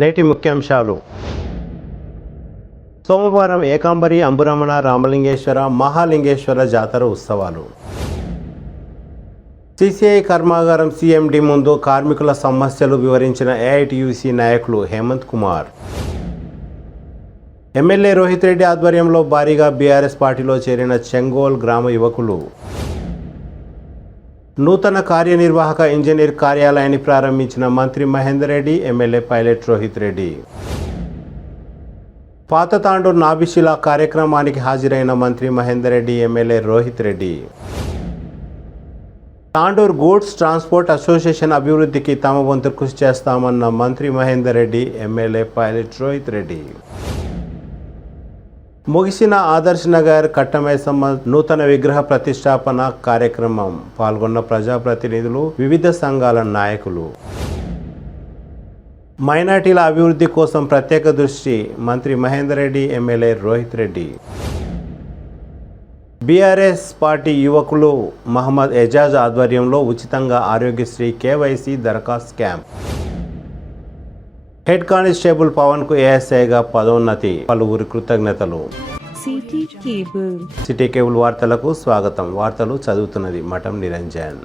నేటి ముఖ్యాంశాలు. సోమవారం ఏకాంబరి, అంబురమణ, రామలింగేశ్వర, మహాలింగేశ్వర జాతర ఉత్సవాలు. సిసిఐ కర్మాగారం సిఎండి ముందు కార్మికుల సమస్యలు వివరించిన ఏఐటియుసి నాయకులు హేమంత్ కుమార్. ఎమ్మెల్యే రోహిత్ రెడ్డి ఆధ్వర్యంలో భారీగా బీఆర్ఎస్ పార్టీలో చేరిన చెంగోల్ గ్రామ యువకులు. నూతన కార్యనిర్వాహక ఇంజనీర్ కార్యాలయాన్ని ప్రారంభించిన మంత్రి మహేందర్ రెడ్డి, ఎమ్మెల్యే పైలట్ రోహిత్ రెడ్డి. పాత తాండూరు నాభిశిలా కార్యక్రమానికి హాజరైన మంత్రి Mahender Reddy, MLA Rohit Reddy. Tandur goods transport association అభివృద్ధికి తమ వంతు కృషి చేస్తామన్న మంత్రి మహేందర్ రెడ్డి, ఎమ్మెల్యే పైలట్ రోహిత్ రెడ్డి. ముగిసిన ఆదర్శ్ నగర్ కట్టమైసమ్మ నూతన విగ్రహ ప్రతిష్టాపన కార్యక్రమం పాల్గొన్న ప్రజాప్రతినిధులు, వివిధ సంఘాల నాయకులు. మైనార్టీల అభివృద్ధి కోసం ప్రత్యేక దృష్టి మంత్రి Mahender Reddy, MLA Rohit Reddy. BRS party యువకులు మహమ్మద్ ఎజాజ్ ఆధ్వర్యంలో ఉచితంగా ఆరోగ్యశ్రీ కేవైసీ దరఖాస్తు క్యాంప్. హెడ్ కానిస్టేబుల్ పవన్ కు ఏఎస్ఐగా పదోన్నతి, పలువురి కృతజ్ఞతలు. సిటీ కేబుల్ వార్తలకు స్వాగతం. వార్తలు చదువుతున్నది మఠం నిరంజన్.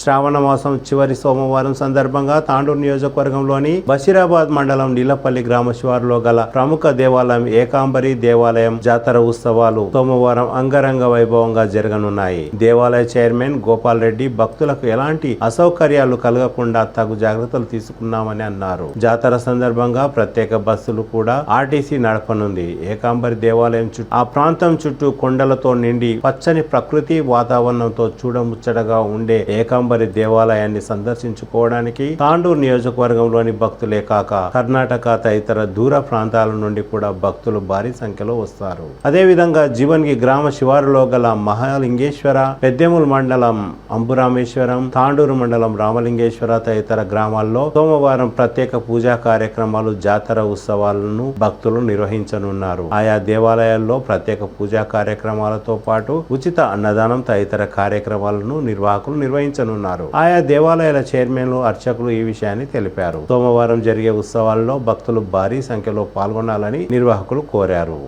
శ్రావణ మాసం చివరి సోమవారం సందర్భంగా తాండూరు నియోజకవర్గంలోని బషీరాబాద్ మండలం నీలపల్లి గ్రామ శివారులో గల ప్రముఖ దేవాలయం ఏకాంబరి దేవాలయం జాతర ఉత్సవాలు సోమవారం అంగరంగ వైభవంగా జరగనున్నాయి. దేవాలయ చైర్మన్ గోపాల్ రెడ్డి భక్తులకు ఎలాంటి అసౌకర్యాలు కలగకుండా తగు జాగ్రత్తలు తీసుకున్నామని అన్నారు. జాతర సందర్భంగా ప్రత్యేక బస్సులు కూడా ఆర్టీసీ నడపనుంది. ఏకాంబరి దేవాలయం చుట్టూ ఆ ప్రాంతం చుట్టూ కొండలతో నిండి పచ్చని ప్రకృతి వాతావరణంతో చూడముచ్చటగా ఉండే ఏకాంబరి దేవాలయాన్ని సందర్శించుకోవడానికి తాండూరు నియోజకవర్గంలోని భక్తులే కాక కర్ణాటక తదితర దూర ప్రాంతాల నుండి కూడా భక్తులు భారీ సంఖ్యలో వస్తారు. అదేవిధంగా జీవన్గి గ్రామ శివారులో గల మహాలింగేశ్వర, పెద్దెముల్ మండలం అంబురామేశ్వరం, తాండూరు మండలం రామలింగేశ్వర తదితర గ్రామాల్లో సోమవారం ప్రత్యేక పూజా కార్యక్రమాలు, జాతర ఉత్సవాలను భక్తులు నిర్వహించనున్నారు. ఆయా దేవాలయాల్లో ప్రత్యేక పూజా కార్యక్రమాలతో పాటు ఉచిత అన్నదానం తదితర కార్యక్రమాలను నిర్వాహకులు నిర్వహించనున్నారు. ఆయా దేవాలయాల చైర్మన్లు, అర్చకులు ఈ విషయాన్ని తెలిపారు. సోమవారం జరిగే ఉత్సవాల్లో భక్తులు భారీ సంఖ్యలో పాల్గొనాలని నిర్వాహకులు కోరారు.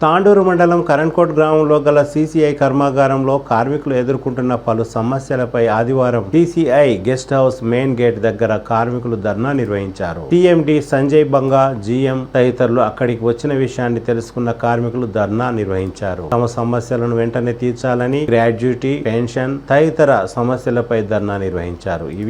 తాండూరు మండలం కరణ్కోట్ గ్రామంలో గల సిసిఐ కర్మాగారంలో కార్మికులు ఎదుర్కొంటున్న పలు సమస్యలపై ఆదివారం TCI guest house main gate దగ్గర కార్మికులు ధర్నా నిర్వహించారు. టీఎండి సంజయ్ బంగా, జీఎం తదితరులు అక్కడికి వచ్చిన విషయాన్ని తెలుసుకున్న కార్మికులు ధర్నా నిర్వహించారు. తమ సమస్యలను వెంటనే తీర్చాలని, గ్రాడ్యుటీ, పెన్షన్ తదితర సమస్యలపై ధర్నా నిర్వహించారు. ఈ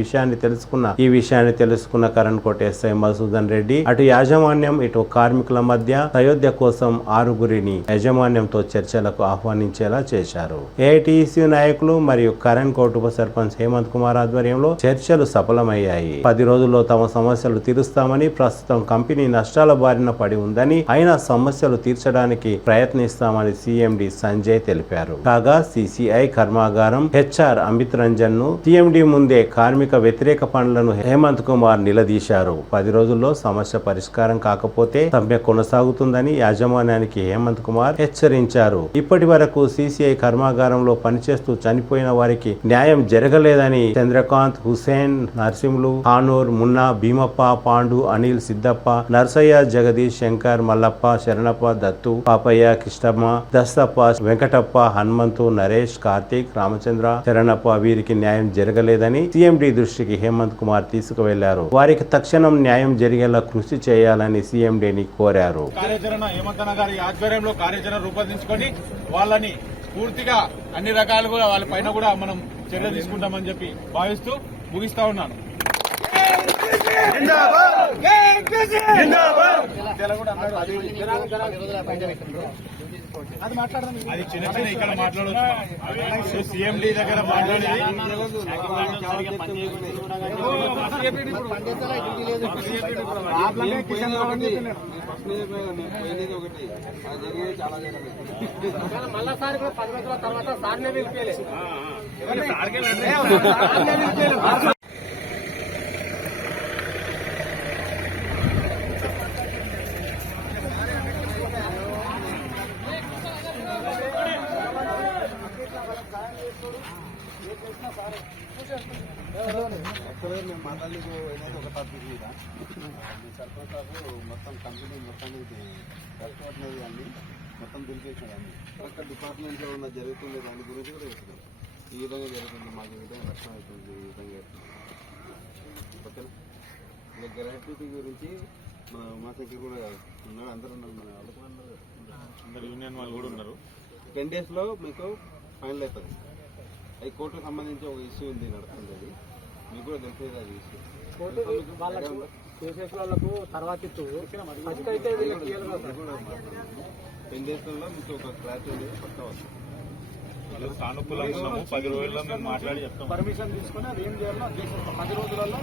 విషయాన్ని తెలుసుకున్న కరణ్కోట్ ఎస్ఐ మధుసూదన్ రెడ్డి అటు యాజమాన్యం ఇటు కార్మికుల మధ్య సయోధ్య కోసం 6 ని యాజమాన్యంతో చర్చలకు ఆహ్వానించేలా చేశారు. ఏఐటీసీ నాయకులు మరియు కరణ్ కోట్ ఉప సర్పంచ్ హేమంత్ కుమార్ ఆధ్వర్యంలో చర్చలు సఫలమయ్యాయి. 10 రోజుల్లో తమ సమస్యలు తీరుస్తామని, ప్రస్తుతం కంపెనీ నష్టాల బారిన పడి ఉందని, అయినా సమస్యలు తీర్చడానికి ప్రయత్నిస్తామని సీఎండీ సంజయ్ తెలిపారు. కాగా సిసిఐ కర్మాగారం హెచ్ఆర్ అమిత్ రంజన్ ను సీఎండీ ముందే కార్మిక వ్యతిరేక పనులను హేమంత్ కుమార్ నిలదీశారు. 10 రోజుల్లో సమస్య పరిష్కారం కాకపోతే సమ్మె కొనసాగుతుందని యాజమాన్యానికి హేమంత్ కుమార్ హెచ్చరించారు. ఇప్పటి వరకు సిసిఐ కర్మాగారంలో పనిచేస్తూ చనిపోయిన వారికి న్యాయం జరగలేదని చంద్రకాంత్, హుసేన్, నర్సింహులు, హానూర్, మున్నా, భీమప్ప, పాండు, అనిల్, సిద్దప్ప, నర్సయ్య, జగదీష్, శంకర్, మల్లప్ప, శరణప్ప, దత్తు, పాపయ్య, కిష్టమ్మ, దస్తప్ప, వెంకటప్ప, హనుమంతు, నరేష్, కార్తీక్, రామచంద్ర, శరణప్ప వీరికి న్యాయం జరగలేదని సీఎండీ దృష్టికి హేమంత్ కుమార్ తీసుకువెళ్లారు. వారికి తక్షణం న్యాయం జరిగేలా కృషి చేయాలని సీఎండీని కోరారు. ఆధ్వర్యంలో కార్యాచరణ రూపొందించుకొని వాళ్ళని పూర్తిగా అన్ని రకాలుగా వాళ్ళ పైన కూడా మనం చర్య తీసుకుంటామని చెప్పి భావిస్తూ ముగిస్తా ఉన్నాను. అది చిన్న చిన్న ఇక్కడ మాట్లాడవచ్చు. సీఎండీ దగ్గర మాట్లాడేది మళ్ళాసారి కూడా 10 రోజుల తర్వాత సార్నే పిలిపేలే. మేము మాట్లాడలేదు ఏదైతే ఒక టాపిక్ మీద సర్పంచ్ సార్ మొత్తం కంపెనీ మొత్తానికి కష్టపడినది కానీ మొత్తం దులిపేసినది అన్ని ఒక్క డిపార్ట్మెంట్లో ఉన్న జరుగుతుంది దాని గురించి కూడా చెప్తున్నాం. ఈ విధంగా జరుగుతుంది, మాకు ఈ విధంగా నష్టం అవుతుంది, ఈ విధంగా ఓకేనా. ఇంకా గ్రాట్యుటీ గురించి మా దగ్గర కూడా ఉన్నాడు, అందరూ ఉన్నారు, మన అందరు యూనియన్ వాళ్ళు కూడా ఉన్నారు. 10 daysలో మీకు ఫైనల్ అవుతుంది. అది కోర్టుకు సంబంధించి ఒక ఇష్యూ ఉంది నడుస్తుంది, అది మీకు కూడా తెలిసేది. అది ఇష్యూ వాళ్ళకు తర్వాత 10 daysలో మీకు ఒక క్లారిటీ అనేది పక్కా వస్తుంది. సానుకూలంగా ఉన్నాము. 10 రోజుల్లో మేము మాట్లాడి చెప్తాం. పర్మిషన్ తీసుకుని అది ఏం చేయాలో అది చేసేస్తాం. 10 రోజులలో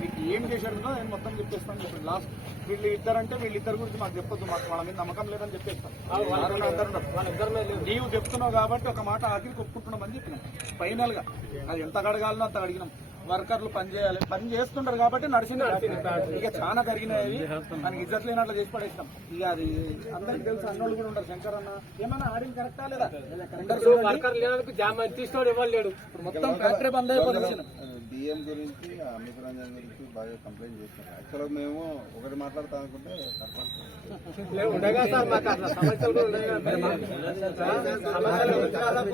మీకు ఏం చేశారో నేను మొత్తం చెప్పేస్తాను. చెప్పండి లాస్ట్ వీళ్ళు ఇద్దరంటే వీళ్ళిద్దరు గురించి మాకు చెప్పొద్దు, మాకు వాళ్ళ మీద నమ్మకం లేదని చెప్పేస్తాం. నీవు చెప్తున్నావు కాబట్టి ఒక మాట ఆఖరికి ఒప్పుకుంటున్నామని చెప్పినాం. ఫైనల్ గా అది ఎంత అడగాలనో అంత అడిగినాం. వర్కర్లు పని చేయాలి, పని చేస్తుంటారు కాబట్టి నడిచింది. ఇక చాలా కరిగినాయి, మనకి ఇజ్జత్ లేనట్లు చేసి పడేస్తాం. ఇక అది అందరికి తెలుసు, అన్నోళ్ళు కూడా ఉంటారు. శంకర్ అన్న ఏమైనా ఆడింగ్ కరెక్టా లేదా? మొత్తం ఫ్యాక్టరీ బంద్ అయిపోతుంది. డిఎం గురించి అమిత్ రంజన్ గురించి బాగా కంప్లైంట్ చేస్తున్నారు. యాక్చువల్గా మేము ఒకటి మాట్లాడతాం అనుకుంటే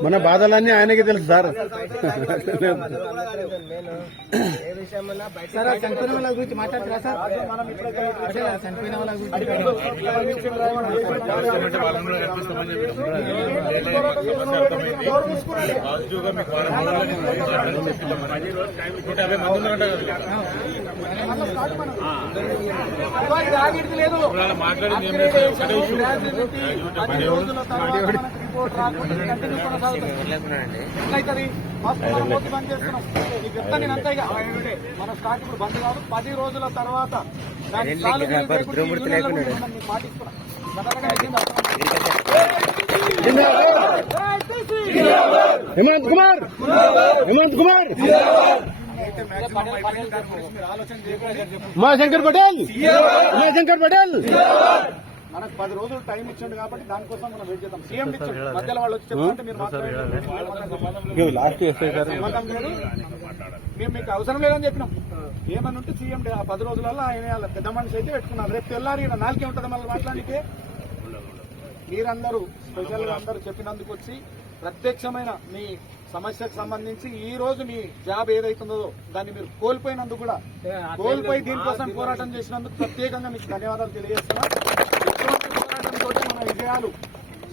మన బాధలన్నీ ఆయనకి తెలుసు సార్. ఏ విషయం చనిపోయిన వాళ్ళ గురించి మాట్లాడతారా సార్? చనిపోయిన వాళ్ళ లేదు మాట్లాడింది మన స్టాక్ ఇప్పుడు బంద్ కాదు. 10 రోజుల తర్వాత హేమంత్ కుమార్ శంకర్ పటేల్ మనకు 10 రోజులు టైం ఇచ్చిండు కాబట్టి దానికోసం మనం వెయిట్ చేద్దాం. సీఎం ఇచ్చాడు, మధ్యలో వాళ్ళు వచ్చి చెప్తుంటే మీరు మేము మీకు అవసరం లేదని చెప్పినాం. ఏమని ఉంటే సీఎం ఆ 10 రోజులలో ఆయన పెద్ద మనిషి అయితే పెట్టుకున్నారు. రేపు తెల్లారి నాలుగే ఉంటుంది మళ్ళీ మాట్లాడితే. మీరందరూ స్పెషల్ గా అందరూ చెప్పినందుకు వచ్చి ప్రత్యక్షమైన మీ సమస్యకు సంబంధించి ఈ రోజు మీ జాబ్ ఏదైతుందో దాన్ని మీరు కోల్పోయినందుకు కూడా కోల్పోయి దీనికోసం పోరాటం చేసినందుకు ప్రత్యేకంగా మీకు ధన్యవాదాలు తెలియజేస్తున్నాం. ఇటువంటి పోరాటంతో మన విజయాలు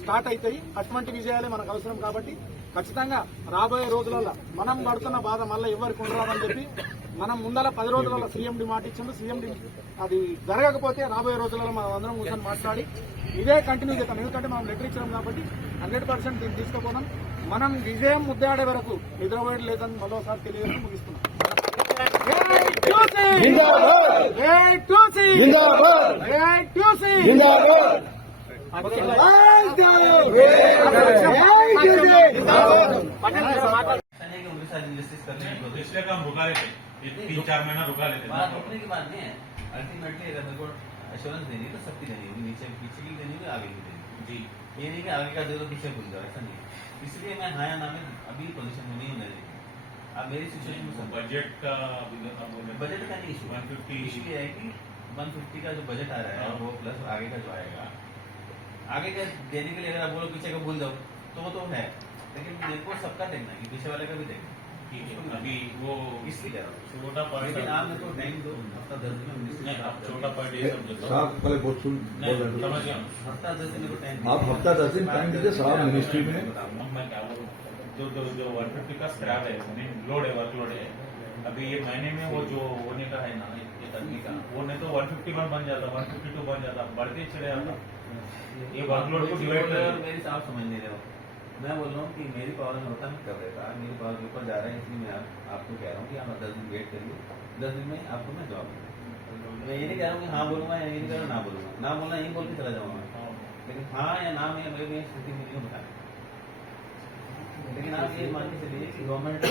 స్టార్ట్ అవుతాయి. అటువంటి విజయాలే మనకు అవసరం కాబట్టి ఖచ్చితంగా రాబోయే రోజులలో మనం పడుతున్న బాధ మళ్ళీ ఎవరికి ఉండరాదని చెప్పి మనం ముందర 10 రోజులలో సీఎండి మాట ఇచ్చిండు. సీఎండి అది జరగకపోతే రాబోయే రోజులలో మనం అందరం కూర్చొని మాట్లాడి ఇదే కంటిన్యూ చేద్దాం. ఎందుకంటే మనం లెటర్ ఇచ్చాం కాబట్టి 100% దీన్ని తీసుకుపోదాం. మనం విజయం ముద్దాడే వరకు నిద్రపోయేది లేదని మరోసారి తెలియజేసి ముగిస్తున్నాం. इसलिए हम रुका लेते 3-4 महीना रुका लेते रुकने की बात नहीं है। अल्टीमेटली अगर मेरे को एश्योरेंस देनी है तो सबकी देनी होगी, नीचे पीछे की देनी होगी, आगे की देनी होगी। जी ये नहीं कि आगे का दे दो पीछे भूल जाओ, ऐसा नहीं। इसलिए मैं हाँ या ना में अभी पोजीशन में नहीं हूँ। मेरी अब मेरी सिचुएशन में बजट का बजट का नहीं इशू 150 इशू ये है कि 150 का जो बजट आ रहा है वो प्लस आगे का जो आएगा, आगे का देने के लिए अगर आप बोलो पीछे का भूल जाओ तो वो तो है, लेकिन मेरे को सबका देखना है कि पीछे वाले का भी देखना। ठीक है अभी वो इसलिए कह रहा हूँ, छोटा पर लेकिन आप मेरे को टाइम दो, हफ्ता 10 दिन में नहीं आप छोटा पर डे समझो साहब पहले बहुत सुन नहीं बोल रहे समझ गया हफ्ता 10 दिन मेरे को टाइम आप हफ्ता 10 दिन टाइम दीजिए साहब मिनिस्ट्री में। अब मैं क्या बोलूं जो 150 का स्क्रैप है लोड है वर्कलोड है अभी ये महीने में वो जो होने का है ना ये तकनी का वो नहीं तो 151 बन जाता 152 बन जाता बढ़ते चले जाता ये वर्कलोड को डिवाइड कर मेरी साफ समझ नहीं रहे हो। मैं बोल रहा हूँ कि मेरी पावर में होता मैं कर देता, मेरी पावर के ऊपर जा रहा है, इसलिए मैं आपको कह रहा हूँ कि आप 10 दिन वेट करिए, 10 दिन में आपको मैं जॉब मैं ये नहीं कह रहा हूँ कि हाँ बोलूंगा या ये नहीं कह रहा ना बोलूंगा, ना बोलना यही बोल के चला जाऊंगा मैं, लेकिन हाँ या ना में मेरी स्थिति मुझे बताएं। लेकिन आप ये मान के चलिए कि गवर्नमेंट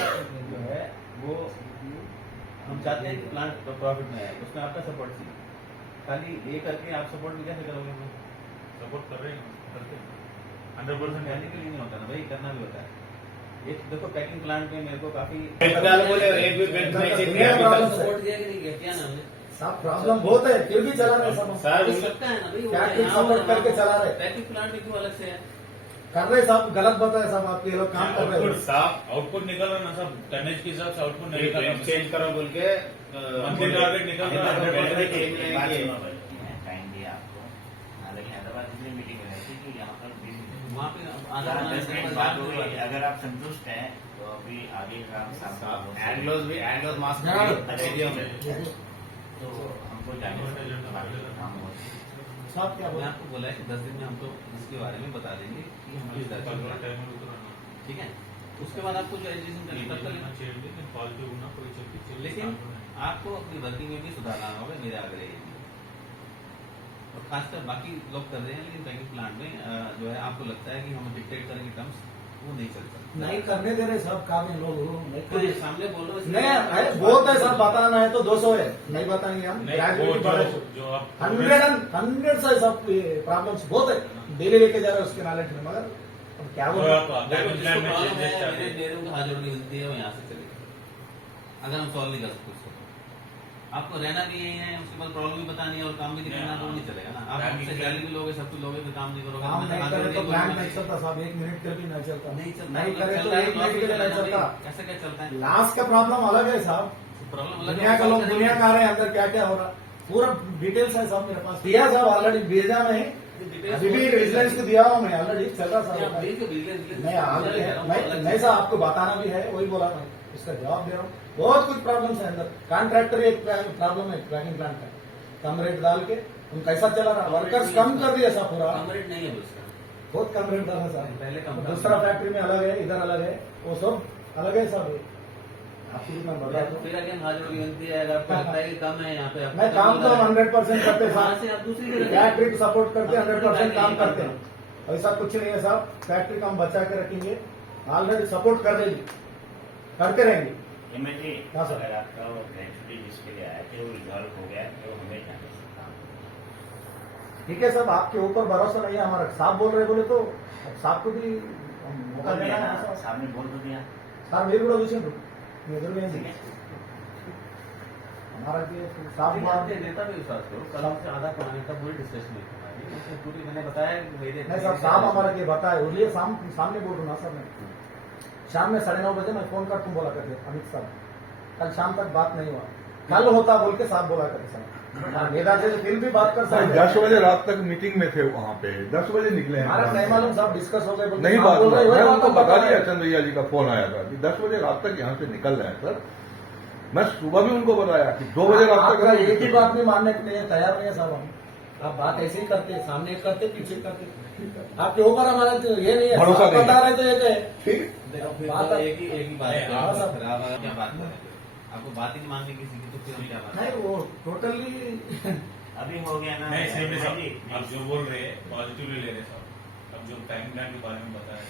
जो है वो हम चाहते हैं कि प्लांट प्रॉफिट में आए, उसमें आपका सपोर्ट चाहिए। खाली ये करके आप सपोर्ट भी कैसे करोगे? सपोर्ट कर रहे हैं करते 100% कहने के लिए नहीं होता ना भाई, करना भी होता है। ये देखो पैकिंग प्लांट में मेरे को काफी सपोर्ट दिया कि नहीं किया ना हमने, साहब प्रॉब्लम बहुत है फिर भी चला रहे सब हो सकता है ना भाई, Factory support करके चला रहे। पैकिंग प्लांट में क्यों अलग से है? कर रहे साहब गलत बताए साहब, आपके लोग काम कर रहे आउटपुट हैं। साफ आउटपुट निकल रहा ना सब टनेज के हिसाब से आउटपुट नहीं निकल रहा चेंज करो बोल के मंथली टारगेट निकल रहा है टाइम दिया आपको, लेकिन हैदराबाद इसलिए मीटिंग में रहती कि यहाँ पर वहाँ पे आधा 10 मिनट बाद हुई। अगर आप संतुष्ट हैं तो अभी आगे का एंग्लोज मास्क तो हमको जाने से काम हो साहब क्या मैं बोला आपको बोला है कि 10 दिन में हम तो इसके बारे में बता देंगे कि हम इस तरह से, ठीक है। उसके बाद आपको जो एजुकेशन करनी तब कर लेना, लेकिन आपको अपनी वर्किंग में भी सुधार लाना होगा, मेरे आग्रह ये है। और खासकर बाकी लोग कर रहे हैं, लेकिन पैकिंग प्लांट में जो है आपको लगता है कि हम डिक्टेट करेंगे टर्म्स, वो नहीं चल सकता। नहीं करने दे रहे सब काम इन लोग तो ये सामने बोल रहे हो नहीं अरे बहुत है सर, बताना है तो 200 है, नहीं बताएंगे हम। जो आप 100 से सब प्रॉब्लम्स बहुत है, डेली लेके जा रहे हैं उसके नॉलेज में, मगर अब क्या जो बोला आप देखो, जिसको प्लान में प्रॉब्लम changes है चाहते मेरे हैं। डेरों को हाथ जोड़ने की विनती है, वो यहाँ से चलेगा। अगर हम सॉल्व नहीं कर सकते उसको, आपको रहना भी यही है, उसके बाद प्रॉब्लम भी बतानी है और काम भी दिखाना, तो नहीं चलेगा ना। आप हमसे सैलरी भी लोगे, सब कुछ लोगे, फिर काम नहीं करोगे। काम मैं नहीं हाथ करे जोड़ तो के प्लान बोलूंगा, नहीं चलता साहब, 1 मिनट के भी नहीं चलता, नहीं चलता, नहीं करे तो चलता है, 1 मिनट के लिए नहीं चलता। ऐसा क्या चलता है? लास्ट का प्रॉब्लम अलग है साहब, प्रॉब्लम दुनिया का लोग दुनिया का आ रहे हैं, अंदर क्या क्या हो रहा पूरा डिटेल्स है साहब मेरे पास, दिया साहब ऑलरेडी भेजा नहीं, अभी भी विजिलेंस को दिया हूँ मैं ऑलरेडी, चल रहा साहब। नहीं ऑलरेडी है, नहीं साहब आपको बताना भी है, वही बोला मैं, इसका जवाब दे रहा हूँ। बहुत कुछ प्रॉब्लम्स है अंदर, कॉन्ट्रैक्टर एक प्रॉब्लम है पैकिंग प्लांट का, कम रेट डाल के तुम कैसा चला रहा, वर्कर्स कम कर दिया साहब पूरा, कम रेट नहीं है उसका, बहुत कम रेट डाला साहब। पहले कम था। दूसरा फैक्ट्री में अलग है, इधर अलग है, वो सब अलग है साहब। आपको मैं बता दूं, फिर अगेन हाथ जोड़ की विनती है, अगर आपको लगता है कि कम है यहाँ पे, मैं काम तो 100% करते वहाँ साहब, से आप दूसरी जगह फैक्ट्री को सपोर्ट करते 100% काम करते हैं, ऐसा कुछ नहीं है साहब। फैक्ट्री को हम बचा के रखेंगे, ऑलरेडी सपोर्ट कर देंगे, करते रहेंगे। इमेजी हाँ, सर। अगर आपका वो ग्रेजुटी जिसके लिए आया कि वो रिजॉल्व हो गया तो हमें जाने से काम ठीक है साहब, आपके ऊपर भरोसा नहीं है हमारा, साहब बोल रहे बोले तो अब साहब को भी मौका देना है साहब। सामने बोल तो दिया సార్ మీరు కూడా చూసిండ్రు మీ ఎదురుగా ठीक है हमारा जो साहब आपने नेता भी विश्वास करो, कल से आधा पुराने का पूरी डिस्कशन हुई हमारी, उसमें पूरी मैंने बताया कि मेरे नहीं साहब, साहब हमारा ये बताए बोलिए, सामने बोल रहा हूँ ना सर, मैं शाम में 9:30 बजे मैं फोन कर तुम बोला करते अमित साहब, कल शाम तक बात नहीं हुआ, कल होता बोल के साहब बोला करते साहब, नेता से फिर भी बात कर सकते। 10 बजे रात तक मीटिंग में थे वहाँ पे, 10 बजे निकले हैं। हमारा नहीं मालूम साहब, डिस्कस हो गए, नहीं बात हुआ, मैं उनको बता दिया, चंद भैया जी का फोन आया था कि 10 बजे रात तक यहाँ से निकल रहे हैं सर, मैं सुबह भी उनको बताया कि 2 बजे रात आपका तक एक ही बात भी मानने के लिए तैयार नहीं है साहब हम। आप बात ऐसे ही करते हैं, सामने एक करते पीछे करते। आपके ऊपर हमारा तो ये नहीं है, भरोसा आप नहीं बता रहे तो ये है। ठीक देखो फिर बात तो है। एक ही बात है। हाँ, साहब। फिर आप क्या बात करें? आपको बात ही नहीं मानने किसी की, तो फिर हम क्या बात नहीं करें? वो टोटली अभी हो गया ना नहीं सेम हाँ साहब, जी, आप जो बोल रहे हैं पॉजिटिवली ले रहे साहब। अब जो टाइम प्लान के बारे में बताया,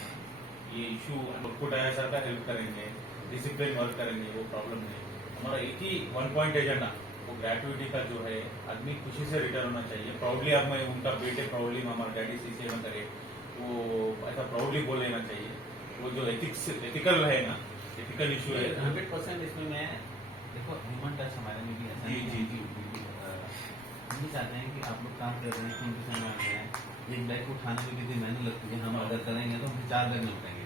ये इशू आउटपुट आया साहब का हेल्प करेंगे, डिसिप्लिन वर्क करेंगे, वो प्रॉब्लम नहीं। हमारा एक ही 1 पॉइंट एजेंडा, वो ग्रेजुइटी का जो है आदमी खुशी से रिटर्न होना चाहिए। प्राउडली अब मैं उनका बेटे प्राउडली हमारा डैडी सीसीए में करे, वो ऐसा प्राउडली बोल लेना चाहिए। वो जो एथिकल है ना, एथिकल इशू है 100% इसमें मैं देखो ह्यूमन टच हमारे में भी ऐसा जी, नहीं जी, है जी। हम भी चाहते हैं कि आप लोग काम कर रहे हैं, कंपटीशन में आ रहे हैं, एक बैग को उठाने में कितनी मेहनत लगती है, हम अगर करेंगे तो हम 4 बैग में उठाएंगे।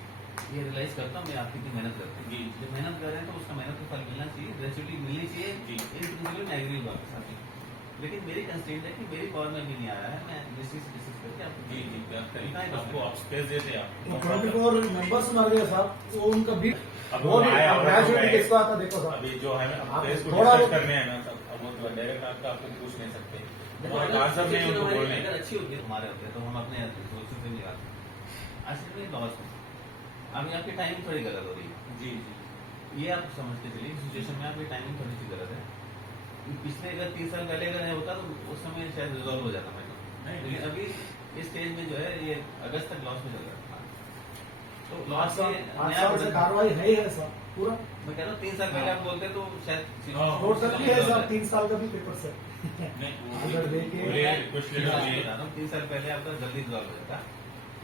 ये रियलाइज करता हूँ मैं, आप कितनी मेहनत करते हैं। जी। जब मेहनत कर रहे हैं तो उसका मेहनत का फल मिलना चाहिए, ग्रेजुअली मिलनी चाहिए। जी। इन प्रिंसिपल में एग्री हुआ आपके साथ ही। लेकिन मेरी कंस्ट्रेंट है कि मेरी पावर में भी नहीं आ रहा है, मैं डिस्कस करके आपको जी जी क्या करें, आपको आप स्पेस देते आप 24 मेंबर्स मर गए साहब, वो उनका भी अब वो आया और ग्रेजुएटी गए। किसको आता देखो साहब। अभी जो है आप स्पेस को थोड़ा डिस्कस बहुत- करने हैं ना सब, अब वो तो डायरेक्ट आपको पूछ नहीं सकते। देखो, हमारे अगर आंसर नहीं उनको situation बोलने। अगर अच्छी होती है हमारे होते तो हम अपने रिसोर्सेज से निकालते। आज में लॉस है, अभी आपकी टाइमिंग थोड़ी गलत हो रही है। जी जी ये आप समझ के चलिए, सिचुएशन में आपकी टाइमिंग थोड़ी सी गलत है। पिछले अगर 3 साल पहले अगर नहीं होता तो उस समय शायद रिजॉल्व हो जाता मैं। नहीं, लेकिन अभी इस स्टेज में जो है ये अगस्त तक लॉस में चल रहा है। तो 8 लॉस साल से 8 साल से कार्रवाई है ही है साहब पूरा मैं कह रहा हूँ 3 साल पहले आप बोलते तो शायद हाँ, टोटली है साहब। 3 साल का भी पेपर से नहीं अगर देखिए- बोले रिक्वेस्ट लेटर दिए। 3 साल पहले आपका जल्दी रिजॉल्व हो जाता।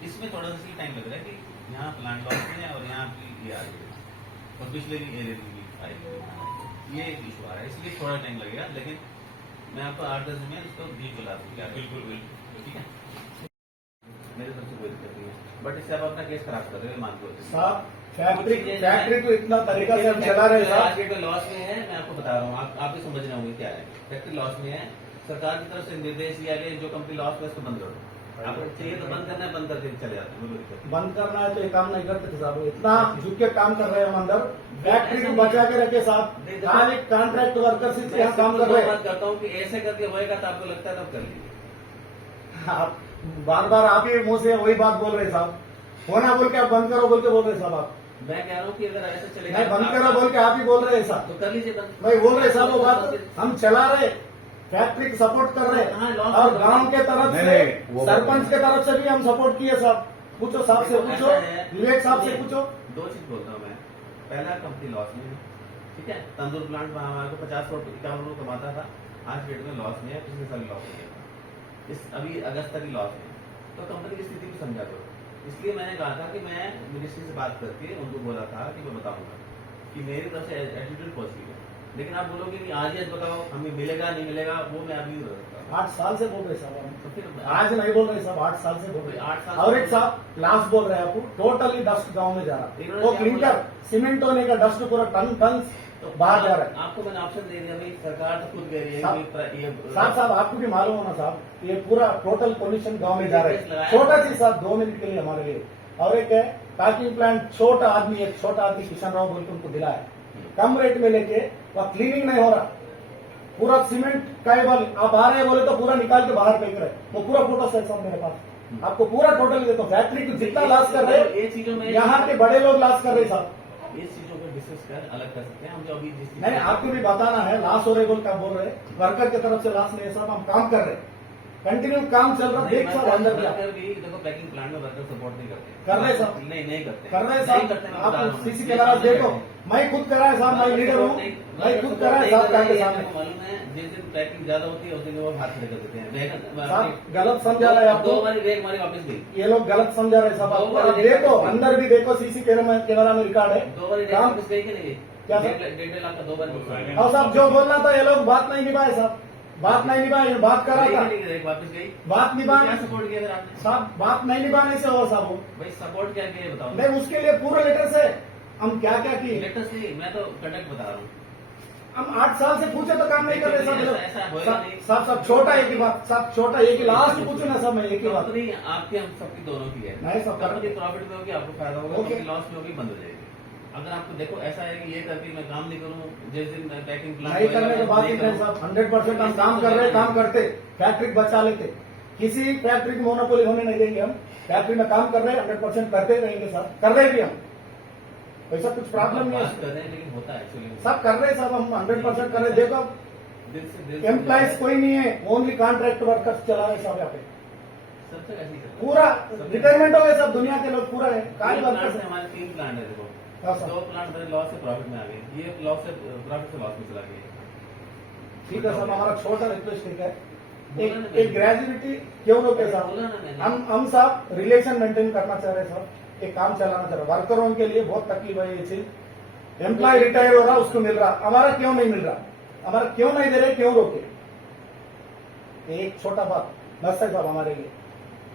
इसमें थोड़ा सा इसलिए टाइम लग रहा है कि यहाँ प्लांट लॉस में है और यहाँ आपकी ये आ रही है और पिछले भी एरिया में भी आई है। ये एक इशू आ रहा है, इसलिए थोड़ा टाइम लगेगा। लेकिन मैं आपको 8-10 दिन में इसको डीप चला दूंगा। बिल्कुल बिल्कुल ठीक है, मेरे तरफ से कोई दिक्कत नहीं है, बट इससे आप अपना केस खराब कर रहे हो, मानते हो साहब। फैक्ट्री को इतना तरीका से हम चला रहे हैं साहब। मार्केट में लॉस में है, मैं आपको बता रहा हूँ, आप भी समझ रहे होंगे क्या है। फैक्ट्री लॉस में है, सरकार की तरफ से निर्देश दिया गया जो कंपनी लॉस में उसको बंद करो। आपको चाहिए तो बंद करना है, बंद करके चले जाते हैं, कोई दिक्कत नहीं। बंद करना है तो ये काम नहीं करते थे साहब। इतना झुक के काम कर रहे हैं हम अंदर, फैक्ट्री को बचा के रखे साहब। खाली कॉन्ट्रैक्ट वर्कर से यहाँ काम कर रहे हैं। बात करता हूँ कि ऐसे करके होएगा तो आपको लगता है तब कर लीजिए। आप बार बार आप ही मुंह से वही बात बोल रहे साहब। होना बोल के आप बंद करो बोल के बोल रहे साहब आप। मैं कह रहा हूँ कि अगर ऐसे चलेगा नहीं बंद करो बोल के आप ही बोल रहे हैं साहब। तो कर लीजिए बंद। भाई बोल रहे साहब वो बात हम चला रहे, फैक्ट्री को सपोर्ट कर रहे हाँ, हैं। लॉस और में गांव के तरफ नहीं, से नहीं, वो सरपंच के तरफ से भी हम सपोर्ट किए साहब। पूछो साहब से, पूछो ऐसा है, विवेक साहब से ये पूछो। 2 चीज बोलता हूँ मैं। पहला, कंपनी लॉस में है, ठीक है। तंदूर प्लांट में हमारे को 50 करोड़ 51 करोड़ कमाता था, आज डेट में लॉस में है, पिछले साल लॉस हो गया था, इस अभी अगस्त तक ही लॉस में है। तो कंपनी की स्थिति को समझा करो। इसलिए मैंने कहा था कि मैं मिनिस्ट्री से बात करके उनको बोला था कि मैं बताऊंगा कि मेरी तरफ से एटीट्यूड पॉजिटिव है। लेकिन आप बोलोगे कि आज ही बताओ हमें मिलेगा नहीं मिलेगा, वो मैं अभी नहीं बता सकता। 8 साल से बोल रहे साहब हम। तो फिर आज नहीं बोल रहे साहब, 8 साल से बोल रहे 8 साल और एक साहब लास्ट बोल रहे हैं आपको, टोटली डस्ट गांव में जा रहा है। इन्होंने वो क्या क्लिंकर बोला? सीमेंट होने का डस्ट पूरा टन टन बाहर जा रहा है। आपको मैंने ऑप्शन दे दिया भाई, सरकार तो खुद कह रही है साहब- कि ये साहब आपको भी मालूम होना साहब, ये पूरा टोटल पोल्यूशन गांव में जा रहा है। छोटा सी साहब 2 मिनट के लिए हमारे लिए। और एक है पैकिंग प्लांट, छोटा आदमी, एक छोटा आदमी किशन राव बोल के उनको दिला है, कम रेट में लेके, वह क्लीनिंग नहीं हो रहा, पूरा सीमेंट का आप आ रहे हैं बोले तो पूरा निकाल के बाहर फेंक रहे। वो पूरा फोटो है साहब मेरे पास, आपको पूरा टोटल देखो। फैक्ट्री को जितना लॉस कर रहे ये चीजों में यहाँ के बड़े लोग लॉस कर रहे साहब। ये चीजों को डिस्कस कर अलग कर सकते हैं हम, जो अभी जिस नहीं आपको भी बताना है, लॉस हो रहे बोल क्या बोल रहे, वर्कर की तरफ से लॉस नहीं है साहब, हम काम कर रहे, कंटिन्यू काम चल रहा। देख साहब अंदर क्या वर्कर भी देखो, पैकिंग प्लांट में वर्कर सपोर्ट नहीं करते। कर रहे साहब। नहीं करते, कर रहे नहीं साहब। करते, मैं बता रहा आप हूँ। सीसी कैमरा देखो, मैं खुद करा है साहब, मैं लीडर हूँ, मैं खुद करा है साहब के सामने। मालूम है जिस दिन पैकिंग ज्यादा होती है उस दिन वो हाथ खड़े कर देते हैं। साहब गलत समझा रहे आपको, 2 बारी रेक हमारी वापस गई, ये लोग गलत समझा रहे साहब आपको। आप देखो अंदर भी देखो, सीसी कैमरा में रिकॉर्ड है। 2 बारी रेक काम वापस गई कि नहीं? क्या सर? 1.5 लाख का 2 बार और साहब जो बोलना था ये लोग बात नहीं निभाए साहब, बात नहीं निभाए, बात करा था, वापस गई। बात निभाए क्या सपोर्ट किया फिर आपने? साहब, बात नहीं निभाने से हो साहब। भाई सपोर्ट क्या किया बताओ। नहीं उसके लिए पूरे लेटर से हम क्या क्या किए, लेटर से मैं तो कंडक्ट बता रहा हूँ। हम 8 साल से पूछे तो काम नहीं कर रहे साहब। ऐसा होएगा नहीं। साहब साहब छोटा एक ही बात, साहब छोटा एक ही लास्ट पूछू ना साहब, मैं एक ही बात। कंपनी आपकी हम सबकी दोनों की है। नहीं सब कर कंपनी प्रॉफिट में होगी, आपको फायदा होगा, ओके। कंपनी लॉस में होगी, बंद हो जाएगी। अगर आपको देखो ऐसा है कि ये करके मैं काम नहीं करूँ, जिस दिन पैकिंग प्लांट नहीं करने की बात ही नहीं साहब, 100% हम काम कर रहे, काम करते, फैक्ट्री बचा लेते, किसी फैक्ट्री की मोनोपोली होने नहीं देंगे हम। फैक्ट्री में काम कर रहे, 100% करते रहेंगे साहब, कर रहे भी हम, वैसा कुछ प्रॉब्लम नहीं बात कर है। रहे हैं, लेकिन होता है एक्चुअली सब कर रहे साहब, हम 100% कर रहे। देखो दिल से एम्प्लॉयज कोई नहीं है, ओनली कॉन्ट्रैक्ट वर्कर्स चला रहे साहब यहाँ पे, सब तक ऐसे ही करते हैं। पूरा रिटायरमेंट हो गए सब, दुनिया के लोग पूरा है, काल तीन प्लांट वर्कर्स है हमारे, 3 प्लांट है देखो, हाँ सर। 2 प्लांट मेरे लॉस से प्रॉफिट में आ गए, ये लॉस से प्रॉफिट से लॉस में चला गया। ठीक है साहब, हमारा छोटा रिक्वेस्ट ठीक है, एक ग्रेजुएटी क्यों रोके साहब, बोला ना मैंने। हम साहब रिलेशन मेंटेन करना चाह रहे हैं साहब, एक काम चलाना चाह रहे हैं, वर्करों के लिए बहुत तकलीफ है ये चीज। एम्प्लॉय रिटायर हो रहा, उसको मिल रहा, हमारा क्यों नहीं मिल रहा, हमारा क्यों नहीं दे रहे, क्यों रोके? एक छोटा बात बस है साहब हमारे लिए,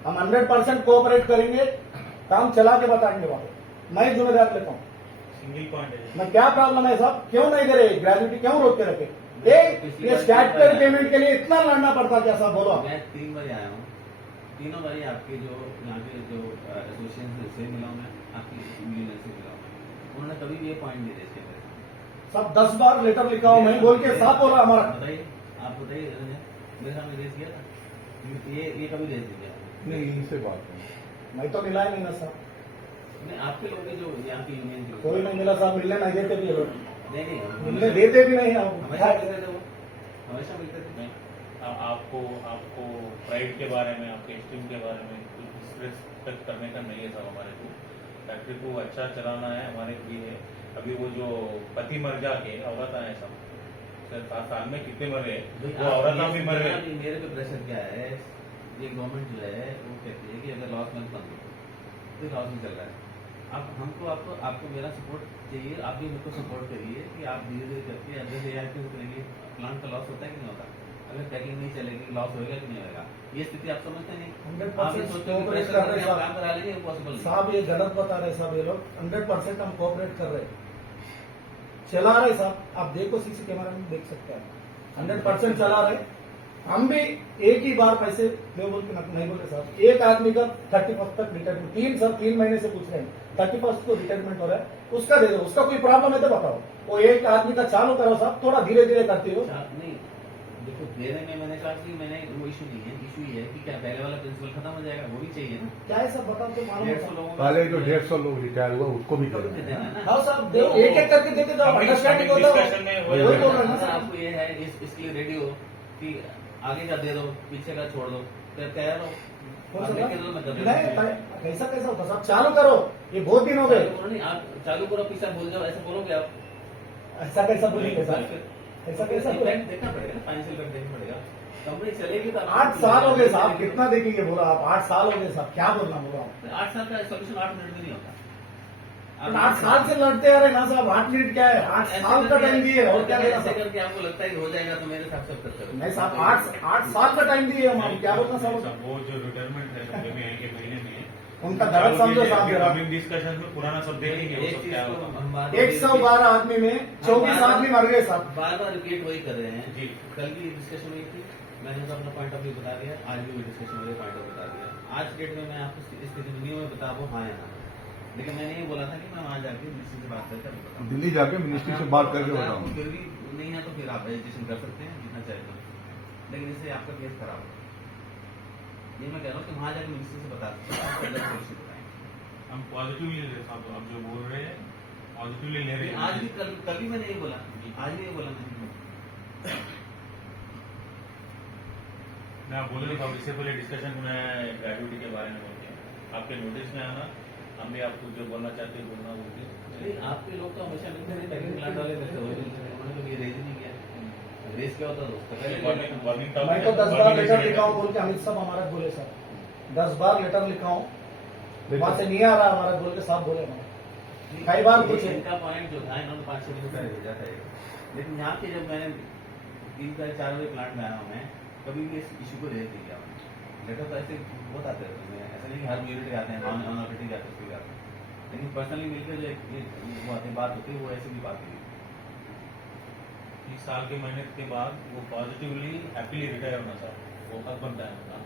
हम 100% कोऑपरेट करेंगे, काम चला के बताएंगे वहां पे, मैं जिम्मेदार लेता हूँ। सिंगल पॉइंट है। मैं क्या प्रॉब्लम है साहब, क्यों नहीं दे रहे, ग्रेजुएटी क्यों रोक के रखे? ये स्टैट्यूटरी पेमेंट के लिए इतना लड़ना पड़ता क्या साहब, बोलो आप। मैं 3 बार आया हूँ, तीनों बारी आपके जो यहाँ के जो एसोसिएशन से मिला हूँ मैं, आपकी यूनियन से मिला हूँ मैं, उन्होंने कभी भी ये पॉइंट नहीं रेज किया मेरे सामने। सब 10 बार लेटर लिखा हूं मैं, बोल के साफ बोला हमारा। बताइए, आप बताइए रंजन, मेरे सामने रेज किया था ये कभी रेज नहीं किया। नहीं इनसे बात नहीं। मैं तो मिला ही नहीं ना साहब, नहीं, आपके लोग भी जो यहाँ की यूनियन जो कोई नहीं मिला साहब, मिलने नहीं देते भी ये लोग, नहीं मिलने देते भी नहीं हम। हमेशा मिलते थे वो, हमेशा मिलते थे। आपको आपको प्राइड के बारे में, आपके स्टीम के बारे में कुछ रिस्पेक्ट करने का नहीं है साहब हमारे को। फैक्ट्री को अच्छा चलाना है, हमारे भी है। अभी वो जो पति मर जाके औरत आए सब, 7 साल में कितने मर गए, वो औरत भी मर गए। मेरे पे प्रेशर क्या है, ये गवर्नमेंट जो है वो कहती है कि अगर लॉस में बंद हो तो लॉस में चल रहा है। अब हमको आपको मेरा सपोर्ट चाहिए, आप भी मेरे को सपोर्ट करिए कि आप धीरे धीरे करके एडजस्ट एआरपी करेंगे। प्लांट का लॉस होता है कि नहीं होता, अगर पैकिंग नहीं चलेगी लॉस होगा कि नहीं होगा, ये स्थिति आप समझते नहीं। 100% आप ये सोचते हो कि प्रेशर करके हम काम करा लेंगे, इम्पॉसिबल साहब ये गलत बता रहे साहब, ये लोग 100% हम कोऑपरेट कर रहे हैं, चला रहे साहब, आप देखो सीसी कैमरा में देख सकते हैं, 100% चला रहे। हम भी एक ही बार पैसे दे बोल के नहीं बोलते साहब, एक आदमी का 31 तक रिटायरमेंट, 3 महीने से पूछ रहे हैं, 31 को रिटायरमेंट हो रहा है, उसका दे दो, उसका कोई प्रॉब्लम है तो बताओ, वो एक आदमी का चालू करो साहब, थोड़ा धीरे धीरे करते हो। नहीं देखो, देने में मैंने कहा कि मैंने वो इशू नहीं है, इशू ये है कि क्या पहले वाला प्रिंसिपल खत्म हो जाएगा, वो भी चाहिए ना। क्या है सब बताओ तो मालूम 150 है। लोगों पहले जो 150 लोग रिटायर हुआ उसको भी को भी देना देना है। है ना। हाँ साहब दे, एक करके देते जाओ, अंडरस्टैंडिंग होता डिस्कशन में है, वही वही बोल रहे हैं ना अगर साहब। आपको ये है इसके लिए रेडी हो कि आगे का दे दो, पीछे का छोड़ दो, तो तैयार हो। कौन आप सा लेके दो, मैं कर नहीं देता हूँ। कैसा कैसा होता साहब, चालू करो, ये बहुत दिन हो गए, चालू करो नहीं, आप चालू करो, पीछे भूल जाओ, ऐसे बोलोगे आप। ऐसा कैसा बोलेंगे साहब, ऐसा कैसा बोलेंगे? इम्पैक्ट देखना पड़ेगा ना, फाइनेंशियल इम्पैक्ट देखना पड़ेगा। कंपनी चलेगी तो 8 साल हो गए साहब, कितना देखेंगे बोला आप, 8 साल हो गए साहब, क्या बोलना बोला आप? 8 साल का सोल्यूशन 8 मिनट में नहीं होता। तो 8 साल से लड़ते आ रहे ना साहब, 8 मिनट क्या है, 8 साल का टाइम दिए और क्या देना ऐसे साहब? करके आपको लगता है कि हो जाएगा तो मेरे हिसाब से करते हो। नहीं साहब, 8 साल का टाइम दिए हम, क्या बोलना साहब? वो जो रिटायरमेंट है महीने में आएंगे, महीने में उनका गलत समझो साहब जरा। कमिंग डिस्कशन में पुराना सब देखेंगे, वो एक सब चीज क्या को होगा। हम बार- 112 आदमी में 24 आदमी मर गए साहब। बार बार रिपीट वही कर रहे हैं। जी। कल भी डिस्कशन हुई थी, मैंने तो अपना पॉइंट ऑफ व्यू बता दिया, आज भी डिस्कशन हुई, पॉइंट ऑफ बता दिया। आज डेट में मैं आपको इस स्थिति में नहीं बता वो हाँ या ना, लेकिन मैंने ये बोला था कि मैं वहां जाके मिनिस्ट्री से बात करके आपको बताऊंगा। दिल्ली जाके मिनिस्ट्री से बात करके अगर बताऊंगा। फिर भी नहीं है तो फिर आप रजिस्ट्रेशन कर सकते हैं जितना चाहिए, लेकिन इससे आपका केस खराब हो। ये मैं कह रहा हूँ कि वहां जाके मिनिस्ट्री से बता सकते हैं, आपको अलग सोल्यूशन बताएंगे। हम पॉजिटिवली ले रहे हैं साहब, आप जो बोल रहे हैं पॉजिटिवली ले रहे हैं। आज भी कल भी मैंने ये बोला, आज भी ये बोला मैंने। मैं आप बोल रहे थे इससे पहले डिस्कशन में ग्रेजुएटी के बारे में बोलते हैं, आपके नोटिस में आना, हम भी आपको जो बोलना चाहते हैं बोलना बोलते नहीं, आपके लोग तो हमेशा मिलते हैं, पैकिंग प्लांट वाले मिलते हैं, उन्होंने कभी रेज नहीं किया। रेज क्या होता है दोस्त, पहले मैं तो 10 बार लेटर लिखा हूँ बोल के अमित साहब हमारा बोले सर, 10 बार लेटर लिखा हूँ, वहां से नहीं आ रहा हमारा बोल के साहब बोले हमारा, कई बार पूछे। इनका पॉइंट जो था इन्होंने 5-6 दिन पहले भेजा था, लेकिन यहाँ पे जब मैंने 3-4 बजे प्लांट में आया हूँ, मैं कभी भी इस इशू को रेज नहीं किया। लेटर तो ऐसे बहुत आते रहते हैं, ऐसा नहीं कि हर यूनिट के आते हैं, ऑन ऑपरेटिंग आते हैं, लेकिन पर्सनली मिलकर जो वो आते बात होती है वो ऐसी भी बात हुई। 30 साल की मेहनत के बाद वो पॉजिटिवली हैप्पीली रिटायर होना चाहता, वो हक बनता है उनका।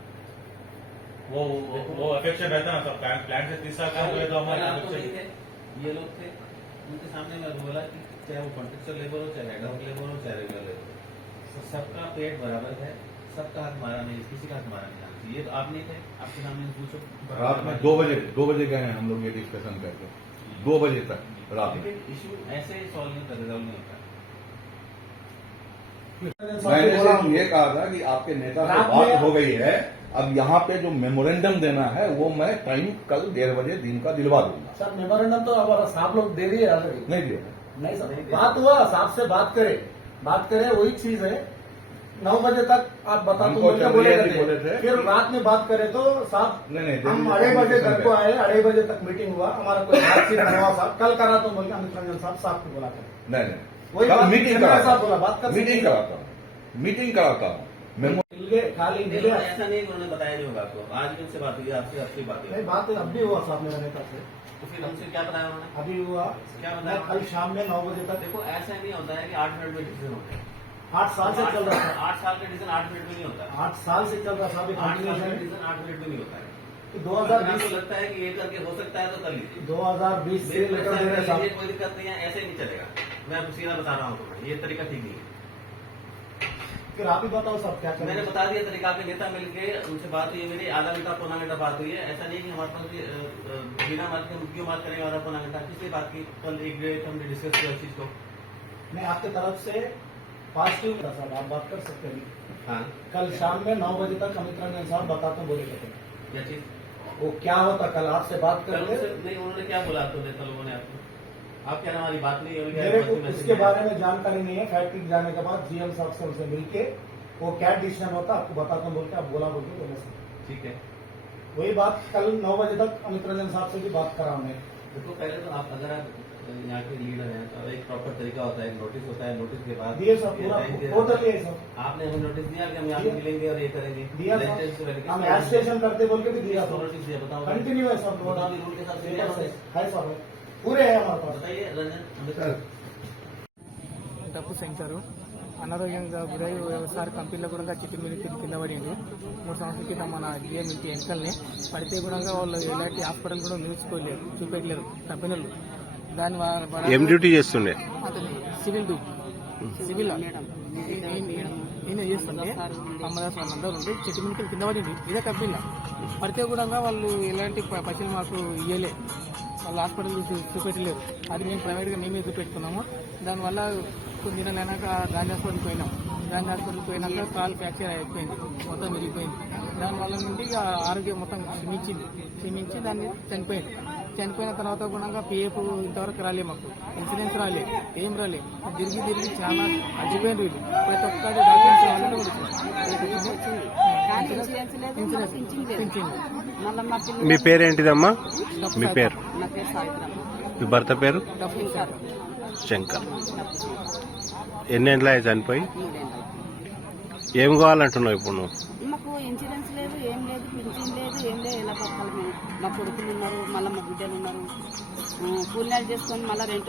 वो अफेक्शन रहता है ना सब, प्लान से 30 साल काम हुए तो आप तो हमारे नहीं थे, ये लोग थे, उनके सामने मैं बोला कि चाहे वो कॉन्ट्रेक्चुअल लेबर हो, चाहे एडहॉक लेबर हो, चाहे रेगुलर लेबर हो, तो सबका पेट बराबर है, सबका हाथ मारा नहीं, किसी का हाथ मारा नहीं जाना चाहिए। ये तो आप नहीं थे, आपके सामने पूछो। रात में 2 बजे गए हैं हम लोग ये डिस्कशन करके, 2 बजे तक रात में। लेकिन इशू ऐसे सॉल्व नहीं कर, रिजॉल्व नहीं होता। मैंने सिर्फ ये कहा था कि आपके नेता से बात हो गई है, अब यहाँ पे जो मेमोरेंडम देना है वो मैं टाइम कल 1:30 बजे दिन का दिलवा दूंगा। सर मेमोरेंडम तो अब साहब लोग दे दिए ऑलरेडी। नहीं दिया नहीं सर, बात हुआ, साहब से बात करे वही चीज है। 9 बजे तक आप बता हमको तो बोले बोले थे, थे। फिर रात में बात करे तो साहब नहीं, हम 2:30 बजे घर को आए, 2:30 बजे तक मीटिंग हुआ, हमारा कोई बातचीत नहीं हुआ। साहब कल करा तो बोल के अमित रंजन साहब को बुला कर नहीं वही कल बात मीटिंग साहब कराता बोला, बात कर हूँ, मीटिंग कराता हूँ, मीटिंग कराता हूँ। मेमो खाली नहीं, मिले ऐसा नहीं उन्होंने बताया नहीं होगा आपको। आज भी उनसे बात हुई, आपसे आपकी बात हुई, नहीं, बात अब भी हुआ साहब मेरे नेता से, तो फिर हमसे क्या बताया उन्होंने? अभी हुआ क्या मैं बताया? कल शाम में 9 बजे तक। देखो ऐसा नहीं होता है कि 8 मिनट में डिसीजन होता है। 8 साल से चल रहा है, 8 साल का डिसीजन 8 मिनट में नहीं होता है। 8 साल से चल रहा है साहब, 8 साल का कंटिन्यूशन डिसीजन 8 मिनट में नहीं होता है। 2020 आपको लगता है कि ये करके हो सकता है तो कर लीजिए। 2020 से लेकर दे रहे साहब। कोई दिक्कत नहीं है, ऐसे नहीं चलेगा। मैं आपको सीधा बता रहा हूँ तुम्हें, ये तरीका ठीक नहीं है। फिर आप ही बताओ साहब क्या करें। मैंने बता दिया तरीका, आपके नेता मिलके उनसे बात हुई है मेरी, आधा घंटा पौना घंटा बात हुई है। ऐसा नहीं कि हमारे पास बिना बात के क्यों बात करेंगे आधा पौना घंटा, किससे बात की? कल एक डेढ़ हमने डिस्कस किया उस चीज को। मैं आपकी तरफ से पॉजिटिव था साहब, आप बात कर सकते हैं। हाँ, कल शाम में 9 बजे तक अमित रंजन साहब बताते बोले थे क्या चीज? वो क्या होता, कल आपसे बात कल करते उनसे नहीं, उन्होंने क्या बोला आपको? नेता लोगों ने आपको, आप क्या हमारी बात नहीं है? मेरे को इसके बारे में जानकारी नहीं है। फैक्ट्री जाने के बाद जीएम साहब से उनसे मिलके वो क्या डिसीजन होता आपको बताता हूँ बोलते, आप बोला बोलते बोले सर। ठीक है, वही बात कल 9 बजे तक अमित रंजन साहब से भी बात करा हमने। देखो पहले तो आप अगर आप यहाँ के लीडर हैं तो एक प्रॉपर तरीका होता है, नोटिस होता है, नोटिस के बाद दिए सब पूरा टाइम दिया टोटल जाता है। ये सब आपने हमें नोटिस दिया कि हम यहाँ पे दिया। मिलेंगे और ये करेंगे, दिया Letters सब, से पहले हम किसको एस्टेशन करते बोल के भी दिया सब, नोटिस दिया? बताओ कंटिन्यू है सब, बताओ अभी रूल के साथ दिया नोटिस। है सब पूरे है हमारे पास। बताइए रंजन, డప్పు శంకరు అనారోగ్యంగా గురై ఒకసారి కంపెనీలో కూడా చిట్టి మీద కింద పడింది. 3 సంవత్సరాల క్రితం మన జిఎం ఇంటి వెనకల్ని పడితే కూడా వాళ్ళు ఎలాంటి హాస్పిటల్ కూడా చూసుకోలేదు, చూపెట్టలేరు కంపెనీలు. దాని ఏం డ్యూటీ చేస్తుండే? అతను సివిల్ నేను చేస్తుంటే అమ్మదాస్ వాళ్ళందరూ ఉంటే చెట్టు మీద కింద పడింది. ఇదే కంపెనీలో పడితే కూడా వాళ్ళు ఎలాంటి పైసలు మాకు ఇవ్వలే, వాళ్ళు హాస్పిటల్ చూపెట్టలేరు. అది మేము ప్రైవేట్గా మేమే చూపెట్టుకున్నాము. దానివల్ల కొన్ని దినాలు అయినాక గాంధీ హాస్పిటల్కి పోయినాం. గాంధీ హాస్పిటల్కి పోయినాక కాలు ఫ్రాక్చర్ అయిపోయింది, మొత్తం విరిగిపోయింది. దానివల్ల నుండి ఆరోగ్యం మొత్తం క్షీణించి దాన్ని చనిపోయింది. చనిపోయిన తర్వాత కూడా పిఎఫ్ ఇంతవరకు రాలే, మాకు ఇన్సూరెన్స్ రాలే, ఏం రాలే. తిరిగి చాలా అడ్జిపోయింది వీళ్ళు. ప్రతి ఒక్కటి డాక్యుమెంట్స్ వాళ్ళనే పింఛన్. మీ పేరేంటిదమ్మా? మీ పేరు? మీ భర్త పేరు? శంకర్. ఎన్నేళ్ళ చనిపోయి? ఏం కావాలంటున్నావు ఇప్పుడు నువ్వు? మాకు ఇన్సూరెన్స్ లేదు, ఏం లేదు, పింఛన్ లేదు, ఏం లేదు. ఎలా బతకాలి మేము? మా కొడుకులు ఉన్నారు, మళ్ళీ మా బిడ్డలు ఉన్నారు. కూలీలు చేసుకొని మళ్ళీ రెంట్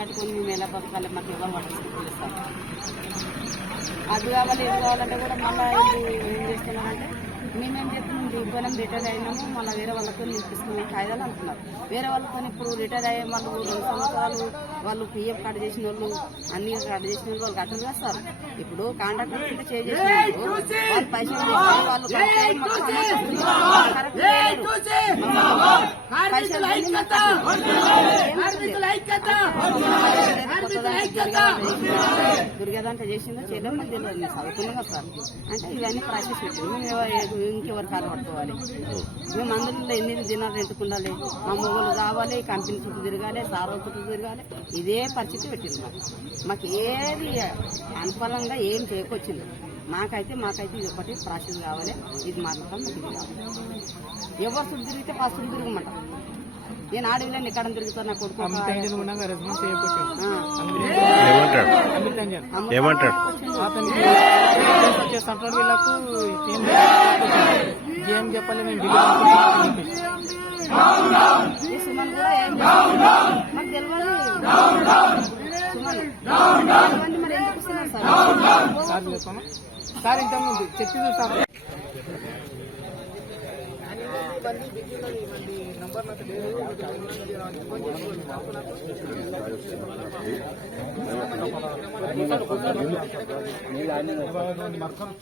కట్టుకొని మేము ఎలా బతకాలి? మాకు ఎవరు పట్టిస్తాం? అది కావాలి, ఏది కావాలంటే కూడా మళ్ళీ ఏం చేస్తున్నారంటే మేమేం చెప్తున్నాం, దిగిపోయినాం, రిటైర్ అయినాము, మళ్ళీ వేరే వాళ్ళతో నిలిపిస్తున్నాం కాయిదాలు అంటున్నారు. వేరే వాళ్ళతో ఇప్పుడు రిటైర్ అయ్యే వాళ్ళు 2 సంవత్సరాలు వాళ్ళు పిఎఫ్ కట్ చేసిన వాళ్ళు, అన్ని కట్ చేసిన వాళ్ళు కట్టలు వేస్తారు. ఇప్పుడు కాంట్రాక్టర్ కింద చేసిన వాళ్ళు పైసలు వాళ్ళు దుర్గేదంటే చేసిందో చేయడం నాకు తెలియదు. మేము చదువుకున్నాం కదా సార్. అంటే ఇవన్నీ ప్రాసెస్ పెట్టింది. మేము ఇంకెవరు కాలు పట్టుకోవాలి? మేము అందులో ఎన్ని దినాలు ఎంటుకుండాలి, మా మొగలు కావాలి, కంపెనీ చుట్టూ తిరగాలి, సారోల చుట్టూ తిరగాలి. ఇదే పరిస్థితి పెట్టింది మాకు ఏది అనుకూలంగా ఏం చేయకొచ్చింది. మాకైతే ఇది ఒకటి ప్రాసెస్ కావాలి, ఇది మాత్రం మాకు ఇది కావాలి. ఎవరు చుట్టూ తిరిగితే ఫస్ట్ తిరగమంట. నేను అడవిలో ఎక్కడ తిరుగుతాను, నా కొడుకు ఏమంటాడు? వీళ్ళకు ఏం చెప్పాలి, మేము సుమన్ కూడా ఏం మాకు తెలియదు. సుమన్ మరి ఎందుకు ఇస్తున్నారు సార్ ఇంతకుముందు చెప్పి చూసారు. బండి బిజీ ఉన్నది బండి నంబర్ నాకు లేదు ఫోన్ చేసుకోండి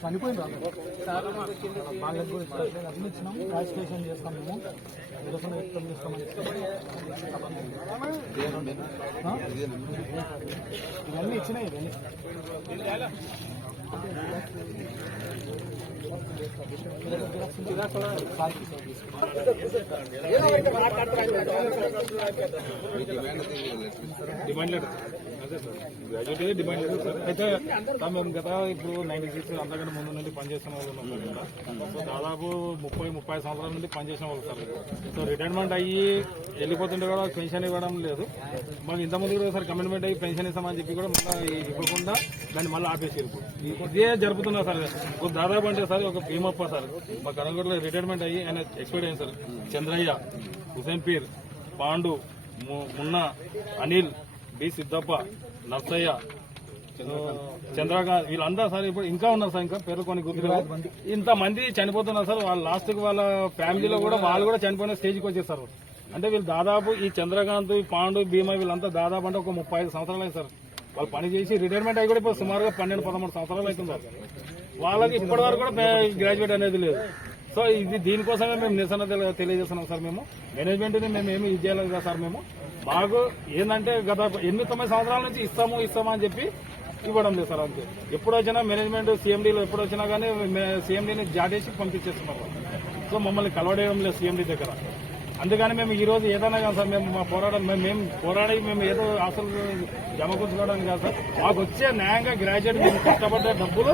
చనిపోయింది వాళ్ళకి కూడా అన్ని ఇచ్చినాం రిజిస్ట్రేషన్ చేస్తాం మేము నిరసన వ్యక్తం చేస్తామని ఇవన్నీ ఇచ్చినాయి ఇవన్నీ డిమాండ్ లెటర్ అదే sir graduate demand letter sir అయితే మేము గత ఇప్పుడు 96 అంతకంటే ముందు నుండి పనిచేసిన వాళ్ళు ఉన్నాం కదా. సో దాదాపు 30 సంవత్సరాల నుండి పనిచేసిన వాళ్ళు సార్. సో రిటైర్మెంట్ అయ్యి వెళ్ళిపోతుంటే కూడా పెన్షన్ ఇవ్వడం లేదు. మనం ఇంతకుముందు కూడా సార్ కమిట్మెంట్ అయ్యి పెన్షన్ ఇస్తామని చెప్పి కూడా మళ్ళీ ఇవ్వకుండా దాన్ని మళ్ళీ ఆపేసారు. ఇదే జరుపుతున్నా సార్. దాదాపు అంటే సార్ ఒక భీమప్ప సార్ మా కరంగూడలో రిటైర్మెంట్ అయ్యి ఆయన ఎక్స్పైర్ అయింది సార్. చంద్రయ్య, హుసేన్ పీర్, పాండు, మున్నా, అనిల్, బి సిద్ధప్ప, నర్సయ్య, చంద్రకాంత్ వీళ్ళంతా సార్ ఇప్పుడు ఇంకా ఉన్నారు సార్. ఇంకా పేర్లు కొన్ని గుర్తులు ఇంతమంది చనిపోతున్నారు సార్. వాళ్ళ లాస్ట్ కి వాళ్ళ ఫ్యామిలీలో కూడా వాళ్ళు కూడా చనిపోయిన స్టేజ్కి వచ్చేస్తారు. అంటే వీళ్ళు దాదాపు ఈ చంద్రకాంత్, పాండు, భీమా వీళ్ళంతా దాదాపు అంటే ఒక 35 సంవత్సరాలు అయింది సార్. వాళ్ళు పని చేసి రిటైర్మెంట్ అయ్యి కూడా ఇప్పుడు సుమారుగా 12-13 సంవత్సరాలు అవుతుంది సార్. వాళ్ళకి ఇప్పటి వరకు కూడా గ్రాడ్యుయేట్ అనేది లేదు. సో ఇది దీనికోసమే మేము నిరసన తెలియజేస్తున్నాం సార్. మేము మేనేజ్మెంట్ ని మేము ఏమి ఇది చేయలేదు కదా సార్. మేము మాకు ఏంటంటే గత 8-9 సంవత్సరాల నుంచి ఇస్తాము అని చెప్పి ఇవ్వడం లేదు సార్. అంతే ఎప్పుడు వచ్చినా మేనేజ్మెంట్ సీఎండీలో ఎప్పుడు వచ్చినా కానీ సీఎండీని జాటేసి పంపించేస్తున్నారు. సో మమ్మల్ని కలవడం లేదు సీఎండీ దగ్గర. అందుకని మేము ఈ రోజు ఏదైనా కాదు సార్. మేము మా పోరాటం మేము పోరాడి మేము ఏదో అసలు జమకూర్చుకోవడానికి కాదు సార్. మాకు వచ్చే న్యాయంగా గ్రాడ్యుయేట్ మేము కష్టపడ్డ డబ్బులు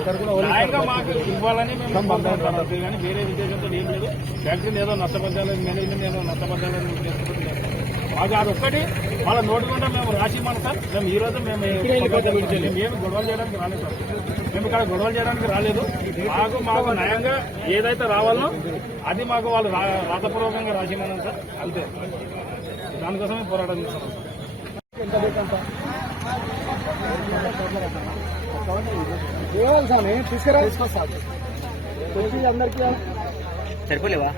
న్యాయంగా మాకు ఇవ్వాలని మేము మాట్లాడతారు. కానీ వేరే ఉద్దేశంతో ఏం లేదు. ఫ్యాక్టరీని ఏదో నష్టపడ్డాలని మేనేజ్మెంట్ ఏదో నష్టపడ్డాలని ఉద్దేశంతో మాకు అది ఒక్కటి వాళ్ళ నోటి కూడా మేము రాసిమ్మను సార్. మేము ఈ రోజు మేము ఏమి గొడవలు చేయడానికి రాలేదు సార్. మేము ఇక్కడ గొడవలు చేయడానికి రాలేదు. మాకు న్యాయంగా ఏదైతే రావాలో అది మాకు వాళ్ళు రాతపూర్వకంగా రాసిమ్మన్నాం సార్. అంతే దానికోసమే పోరాటం చేస్తాం సార్. తీసుకురా అందరికీ సరిపోలేవా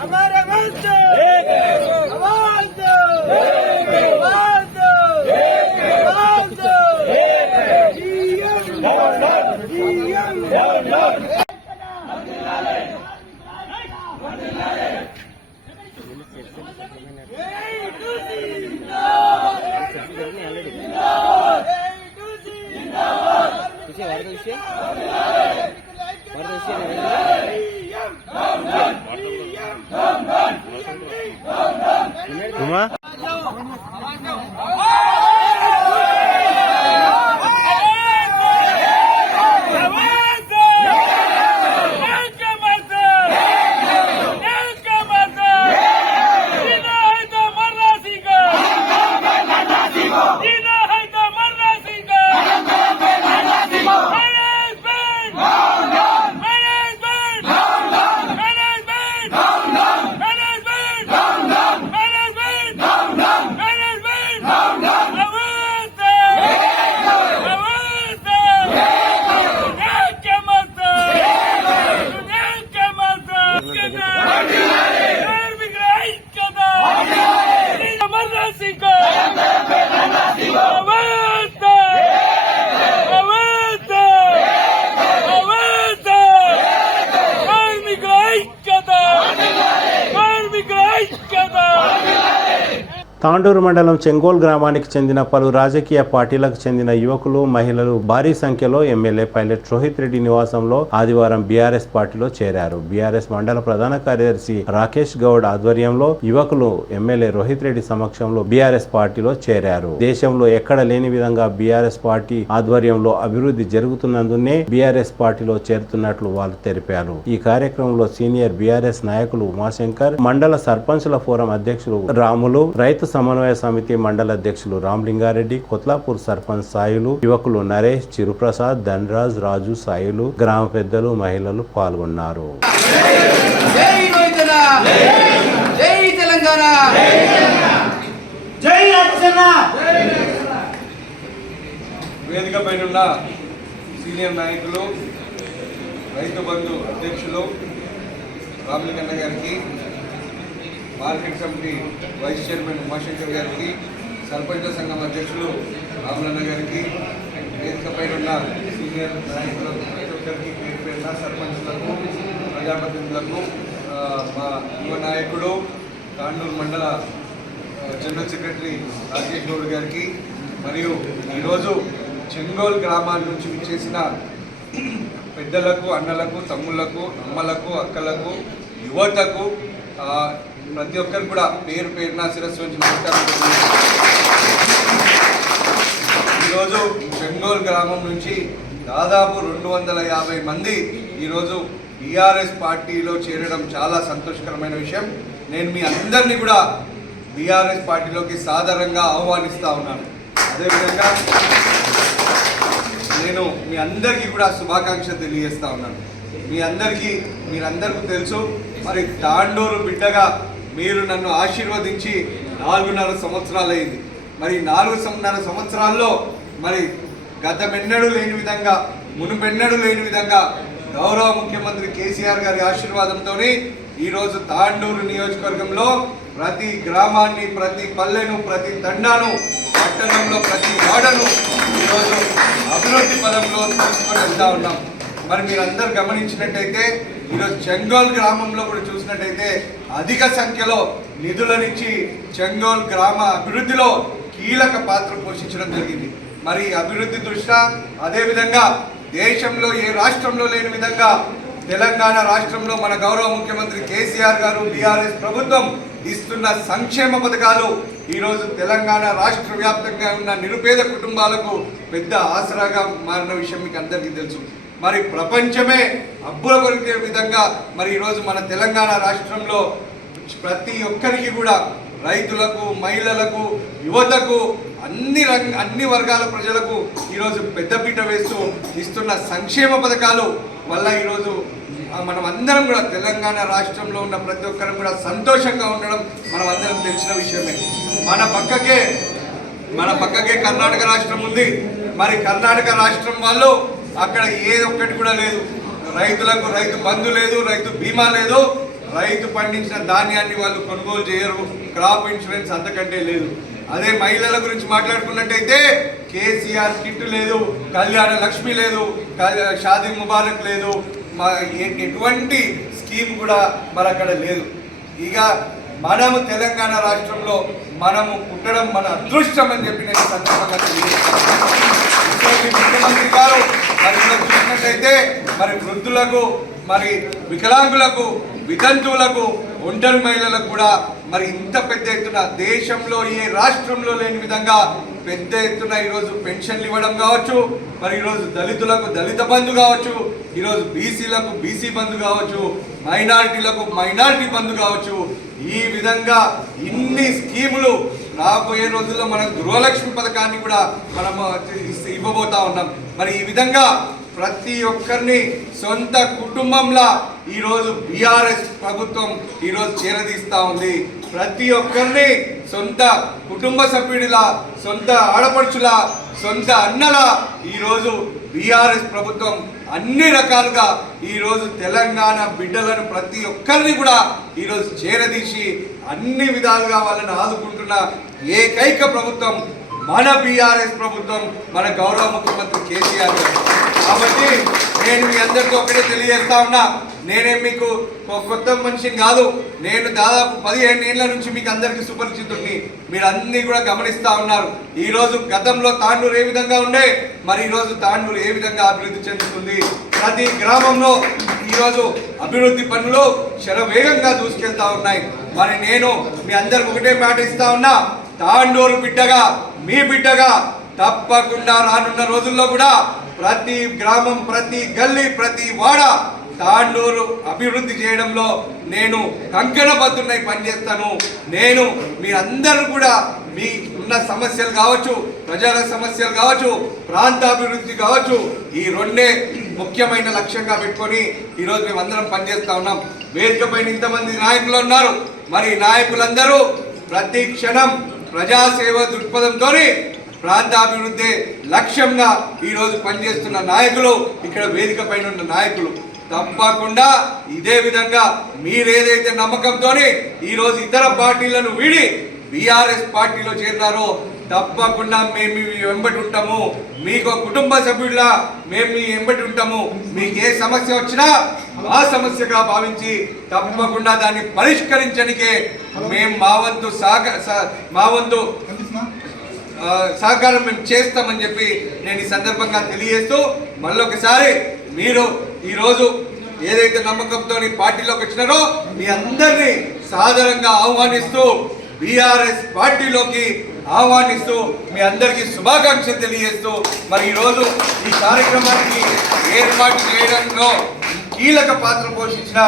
हमारे తాండూరు మండలం చెంగోల్ గ్రామానికి చెందిన పలు రాజకీయ పార్టీలకు చెందిన యువకులు మహిళలు భారీ సంఖ్యలో ఎమ్మెల్యే పైలట్ రోహిత్ రెడ్డి నివాసంలో ఆదివారం బీఆర్ఎస్ పార్టీలో చేరారు. బీఆర్ఎస్ మండల ప్రధాన కార్యదర్శి రాకేష్ గౌడ్ ఆధ్వర్యంలో యువకులు ఎమ్మెల్యే రోహిత్ రెడ్డి సమక్షంలో బీఆర్ఎస్ పార్టీలో చేరారు. దేశంలో ఎక్కడ లేని విధంగా బీఆర్ఎస్ పార్టీ ఆధ్వర్యంలో అభివృద్ధి జరుగుతున్నందునే బీఆర్ఎస్ పార్టీలో చేరుతున్నట్లు వాళ్ళు తెలిపారు. ఈ కార్యక్రమంలో సీనియర్ బీఆర్ఎస్ నాయకులు ఉమాశంకర్, మండల సర్పంచుల ఫోరం అధ్యక్షులు రాములు, రైతు సమన్వయ సమితి మండల అధ్యక్షులు రామలింగారెడ్డి, కొత్లాపూర్ సర్పంచ్ సాయిలు, యువకులు నరేష్, చిరుప్రసాద్, ధనరాజ్, రాజు, సాయిలు, గ్రామ పెద్దలు, మహిళలు పాల్గొన్నారు. వేదిక పైన ఉన్న సీనియర్ నాయకులు, రైతు బంధు అధ్యక్షులు రామలింగన్న గారికి, market committee vice chairman Umashankar గారికి, సర్పంచ్ సంఘం అధ్యక్షులు రామలన్న గారికి, వేదిక పైన ఉన్న సీనియర్ నాయకులకు ప్రతి ఒక్కరికి పేరు పేరున సర్పంచ్లకు, ప్రజాప్రతినిధులకు, మా యువ నాయకుడు తాండూరు మండల జనరల్ సెక్రటరీ రాకేష్ గౌడ్ గారికి, మరియు ఈరోజు చెంగోల్ గ్రామాల నుంచి విచ్చేసిన పెద్దలకు, అన్నలకు, తమ్ముళ్లకు, అమ్మలకు, అక్కలకు, యువతకు ప్రతి ఒక్కరు కూడా పేరు పేరున శిరస్సు నుంచి నమస్కారం. ఈరోజు చెంగోల్ గ్రామం నుంచి దాదాపు 250 మంది ఈరోజు బీఆర్ఎస్ పార్టీలో చేరడం చాలా సంతోషకరమైన విషయం. నేను మీ అందరినీ కూడా బీఆర్ఎస్ పార్టీలోకి సాదరంగా ఆహ్వానిస్తూ ఉన్నాను. అదేవిధంగా నేను మీ అందరికీ కూడా శుభాకాంక్షలు తెలియజేస్తా ఉన్నాను. మీరందరికీ తెలుసు, మరి తాండూరు బిడ్డగా మీరు నన్ను ఆశీర్వదించి 4.5 సంవత్సరాలు అయింది. మరి 4.5 సంవత్సరాల్లో మరి గతమెన్నడూ లేని విధంగా, మునుపెన్నడూ లేని విధంగా గౌరవ ముఖ్యమంత్రి కేసీఆర్ గారి ఆశీర్వాదంతో ఈరోజు తాండూరు నియోజకవర్గంలో ప్రతి గ్రామాన్ని, ప్రతి పల్లెను, ప్రతి తండాను, పట్టణంలో ప్రతి వాడను ఈరోజు అభివృద్ధి పదంలో తీసుకొని వెళ్తా ఉన్నాం. మరి మీరందరూ గమనించినట్టయితే ఈరోజు చెంగోల్ గ్రామంలో కూడా చూసినట్టయితే అధిక సంఖ్యలో నిధులనిచ్చి చెంగోల్ గ్రామ అభివృద్ధిలో కీలక పాత్ర పోషించడం జరిగింది. మరి అభివృద్ధి దృష్ట్యా అదేవిధంగా దేశంలో ఏ రాష్ట్రంలో లేని విధంగా తెలంగాణ రాష్ట్రంలో మన గౌరవ ముఖ్యమంత్రి కేసీఆర్ గారు, బీఆర్ఎస్ ప్రభుత్వం ఇస్తున్న సంక్షేమ పథకాలు ఈరోజు తెలంగాణ రాష్ట్ర వ్యాప్తంగా ఉన్న నిరుపేద కుటుంబాలకు పెద్ద ఆసరాగా మారిన విషయం మీకు అందరికీ తెలుసు. మరి ప్రపంచమే అబ్బుల కొరికే విధంగా మరి ఈరోజు మన తెలంగాణ రాష్ట్రంలో ప్రతి ఒక్కరికి కూడా, రైతులకు, మహిళలకు, యువతకు, అన్ని వర్గాల ప్రజలకు ఈరోజు పెద్దపీట వేస్తూ ఇస్తున్న సంక్షేమ పథకాలు వల్ల ఈరోజు మనం అందరం కూడా తెలంగాణ రాష్ట్రంలో ఉన్న ప్రతి ఒక్కరం కూడా సంతోషంగా ఉండడం మనం అందరం తెలిసిన విషయమే. మన పక్కకే కర్ణాటక రాష్ట్రం ఉంది. మరి కర్ణాటక రాష్ట్రం వాళ్ళు అక్కడ ఏదొక్కటి కూడా లేదు. రైతులకు రైతు బంధు లేదు, రైతు బీమా లేదు, రైతు పండించిన ధాన్యాన్ని వాళ్ళు కొనుగోలు చేయరు, క్రాప్ ఇన్సూరెన్స్ అంతకంటే లేదు. అదే మహిళల గురించి మాట్లాడుకున్నట్టయితే కేసీఆర్ కిట్ లేదు, కళ్యాణ లక్ష్మి లేదు, షాదీ ముబారక్ లేదు, ఎటువంటి స్కీమ్ కూడా మరి అక్కడ లేదు. ఇక మనము తెలంగాణ రాష్ట్రంలో మనము పుట్టడం మన అదృష్టం అని చెప్పి నేను సందర్భంగా ముఖ్యమంత్రి గారు మరి చూసినట్టయితే మరి వృద్ధులకు, మరి వికలాంగులకు, వితంతువులకు, ఒంటరి మహిళలకు కూడా మరి ఇంత పెద్ద ఎత్తున దేశంలో ఏ రాష్ట్రంలో లేని విధంగా పెద్ద ఎత్తున ఈరోజు పెన్షన్లు ఇవ్వడం కావచ్చు, మరి ఈరోజు దళితులకు దళిత బంధు కావచ్చు, ఈరోజు బీసీలకు బీసీ బంధు కావచ్చు, మైనారిటీలకు మైనారిటీ బంధు కావచ్చు. ఈ విధంగా ఇన్ని స్కీములు రాబోయే రోజుల్లో మనం గృహలక్ష్మి పథకాన్ని కూడా మనము ఇవ్వబోతా ఉన్నాం. మరి ఈ విధంగా ప్రతి ఒక్కరిని సొంత కుటుంబంలా ఈరోజు బీఆర్ఎస్ ప్రభుత్వం ఈరోజు చేరదీస్తూ ఉంది. ప్రతి ఒక్కరిని సొంత కుటుంబ సభ్యుడిలా, సొంత ఆడపడుచులా, సొంత అన్నలా ఈరోజు బీఆర్ఎస్ ప్రభుత్వం అన్ని రకాలుగా ఈరోజు తెలంగాణ బిడ్డలను ప్రతి ఒక్కరిని కూడా ఈరోజు చేరదీసి అన్ని విధాలుగా వాళ్ళని ఆదుకుంటున్న ఏకైక ప్రభుత్వం మన బీఆర్ఎస్ ప్రభుత్వం, మన గౌరవ ముఖ్యమంత్రి కేసీఆర్ గారు. కాబట్టి నేను మీ అందరికీ ఒకటే తెలియజేస్తా ఉన్నా, నేనేం మీకు కొత్త మనిషిని కాదు. నేను దాదాపు 15 ఏళ్ల నుంచి మీకు అందరికీ సుపరిచితుడిని. మీరు అన్ని కూడా గమనిస్తా ఉన్నారు. ఈ రోజు గతంలో తాండూరు ఏ విధంగా ఉండే, మరి ఈ రోజు తాండూరు ఏ విధంగా అభివృద్ధి చెందుతుంది. ప్రతి గ్రామంలో ఈరోజు అభివృద్ధి పనులు శరవేగంగా దూసుకెళ్తా ఉన్నాయి. మరి నేను మీ అందరికి ఒకటే మాట ఇస్తా ఉన్నా, తాండూరు బిడ్డగా, మీ బిడ్డగా తప్పకుండా రానున్న రోజుల్లో కూడా ప్రతి గ్రామం, ప్రతి గల్లీ, ప్రతి వాడ తాండూరు అభివృద్ధి చేయడంలో నేను కంకణబద్ధున్నై పనిచేస్తాను. నేను మీ అందరూ కూడా మీ ఉన్న సమస్యలు కావచ్చు, ప్రజల సమస్యలు కావచ్చు, ప్రాంతాభివృద్ధి కావచ్చు, ఈ రెండే ముఖ్యమైన లక్ష్యంగా పెట్టుకొని ఈరోజు మేము అందరం పనిచేస్తా ఉన్నాం. వేదిక పైన ఇంతమంది నాయకులు ఉన్నారు. మరి నాయకులందరూ ప్రతి క్షణం ప్రజాసేవ దృక్పథంతో ప్రాంతాభివృద్ధి లక్ష్యంగా ఈరోజు పనిచేస్తున్న నాయకులు, ఇక్కడ వేదిక పైన ఉన్న నాయకులు తప్పకుండా ఇదే విధంగా మీరేదైతే నమ్మకంతో ఈరోజు ఇతర పార్టీలను వీడి బీఆర్ఎస్ పార్టీలో చేరినారో తప్పకుండా మేము మీ వెంబడి ఉంటాము. మీకు కుటుంబ సభ్యుల్లా మేము మీ వెంబడి ఉంటాము. మీకు ఏ సమస్య వచ్చినా ఆ సమస్యగా భావించి తప్పకుండా దాన్ని పరిష్కరించడానికే మేము మా వంతు సహకారం మేము చేస్తామని చెప్పి నేను ఈ సందర్భంగా తెలియజేస్తూ, మళ్ళొకసారి మీరు ఈరోజు ఏదైతే నమ్మకంతో పార్టీలోకి వచ్చినారో మీ అందరినీ సాదరంగా ఆహ్వానిస్తూ, బీఆర్ఎస్ పార్టీలోకి ఆహ్వానిస్తూ మీ అందరికీ శుభాకాంక్షలు తెలియజేస్తూ, మరి ఈరోజు ఈ కార్యక్రమానికి ఏర్పాటు చేయడంలో కీలక పాత్ర పోషించిన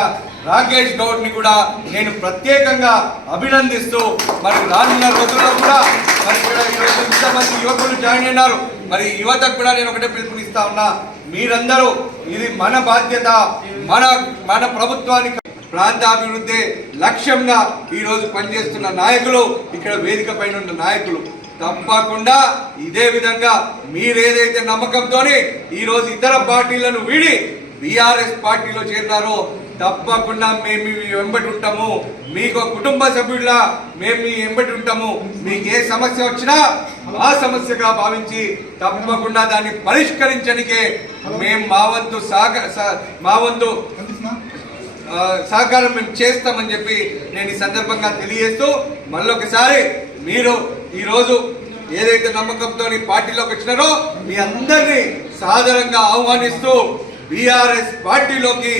రాకేష్ గౌడ్ని కూడా నేను ప్రత్యేకంగా అభినందిస్తూ, మరి రానున్న రోజుల్లో కూడా మరి ఇక్కడ ఈరోజు ఇంతమంది యువకులు జాయిన్ అయినారు. మరి యువతకు కూడా నేను ఒకటే పిలుపునిస్తా ఉన్నా, మీరందరూ ఇది మన బాధ్యత, మన ప్రభుత్వానికి ప్రాంతాభివృద్ధి లక్ష్యంగా ఈరోజు పనిచేస్తున్న నాయకులు, ఇక్కడ వేదిక పైన ఉన్న నాయకులు తప్పకుండా ఇదే విధంగా మీరేదైతే నమ్మకంతో ఈరోజు ఇతర పార్టీలను వీడి బీఆర్ఎస్ పార్టీలో చేరినారో తప్పకుండా మేము మీ వెంబడి ఉంటాము. మీకు కుటుంబ సభ్యుల్లా మేము మీ వెంబడి ఉంటాము. మీకు ఏ సమస్య వచ్చినా ఆ సమస్యగా భావించి తప్పకుండా దాన్ని పరిష్కరించడానికే మేము మా వంతు సహకారం మేము చేస్తామని చెప్పి నేను ఈ సందర్భంగా తెలియజేస్తూ, మళ్ళొకసారి మీరు ఈరోజు ఏదైతే నమ్మకంతో పార్టీలోకి వచ్చినారో మీ అందరినీ సాదరంగా ఆహ్వానిస్తూ, బీఆర్ఎస్ పార్టీలోకి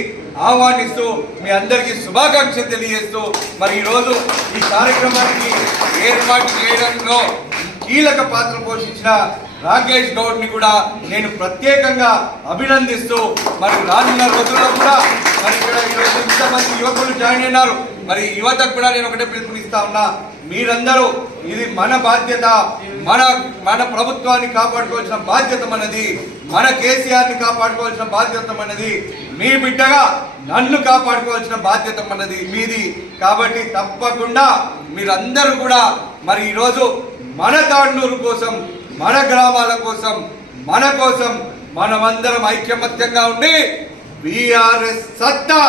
ఆహ్వానిస్తూ మీ అందరికీ శుభాకాంక్షలు తెలియజేస్తూ, మరి ఈరోజు ఈ కార్యక్రమానికి ఏర్పాటు చేయడంలో కీలక పాత్ర పోషించిన రాకేష్ గౌడ్ని కూడా నేను ప్రత్యేకంగా అభినందిస్తూ, మరి రానున్న రోజుల్లో కూడా మరి ఇక్కడ ఈరోజు ఇంతమంది యువకులు జాయిన్ అయినారు. మరి యువతకు కూడా నేను ఒకటే పిలుపునిస్తా ఉన్నా, మీరందరూ ఇది మన బాధ్యత, మన ప్రభుత్వాన్ని కాపాడుకోవాల్సిన బాధ్యత మనది, మన కేసీఆర్ని కాపాడుకోవాల్సిన బాధ్యత మనది, మీ బిడ్డగా నన్ను కాపాడుకోవాల్సిన బాధ్యత మీది. కాబట్టి తప్పకుండా మీరందరూ కూడా మరి ఈరోజు మన తాండూరు కోసం, మన గ్రామాల కోసం, మనమందరం ఐక్యమత్యంగా ఉండి బీఆర్ఎస్ సత్తా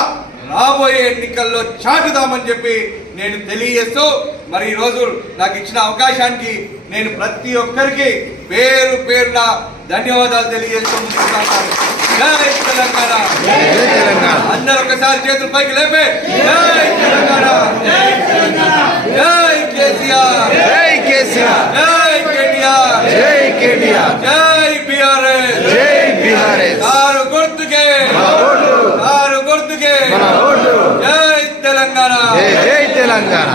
రాబోయే ఎన్నికల్లో చాటుదామని చెప్పి నేను తెలియజేస్తూ, మరి ఈరోజు నాకు ఇచ్చిన అవకాశానికి నేను ప్రతి ఒక్కరికి పేరు పేరున ధన్యవాదాలు తెలియజేస్తూ ముందుకున్నాను. జై తెలంగాణ, అందరూ ఒకసారి చేతుల పైకి లేపే జై తెలంగాణ, జై కేసీఆర్, జై కేసీఆర్, జై కేటీఆర్, జై కేటీఆర్, జై బీఆర్ఎస్, జై బీఆర్ఎస్, కారు గుర్తుకే, కారు గుర్తుకే, జై తెలంగాణ, జై తెలంగాణ.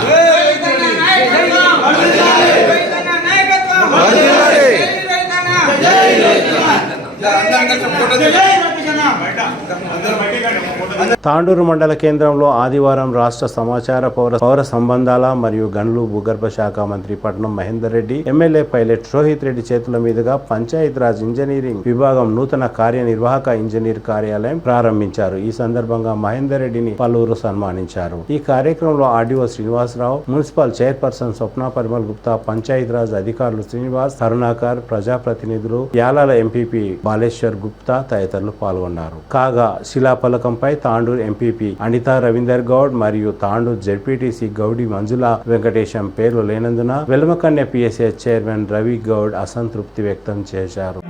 తాండూరు మండల కేంద్రంలో ఆదివారం రాష్ట్ర సమాచార పౌర సంబంధాల మరియు గనులు భూగర్భ శాఖ మంత్రి పట్నం మహేందర్ రెడ్డి, ఎమ్మెల్యే పైలట్ రోహిత్ రెడ్డి చేతుల మీదుగా పంచాయతీరాజ్ ఇంజనీరింగ్ విభాగం నూతన కార్యనిర్వాహక ఇంజనీర్ కార్యాలయం ప్రారంభించారు. ఈ సందర్భంగా మహేందర్ రెడ్డిని పలువురు సన్మానించారు. ఈ కార్యక్రమంలో ఆర్డీఓ శ్రీనివాసరావు, మున్సిపల్ చైర్పర్సన్ స్వప్న పరిమల్ గుప్తా, పంచాయతీరాజ్ అధికారులు శ్రీనివాస్, కరుణాకర్, ప్రజాప్రతినిధులు, యాలాల ఎంపీపీ బాలేశ్వర్ గుప్తా తదితరులు పాల్గొన్నారు. కాగా శిలాఫలకంపై తాండూరు ఎంపీపీ అనితా రవీందర్ గౌడ్ మరియు తాండూరు జెడ్పీటీసీ గౌడి మంజుల వెంకటేశం పేర్లు లేనందున వెల్మకన్య పిఎస్ఎస్ చైర్మన్ రవి గౌడ్ అసంతృప్తి వ్యక్తం చేశారు.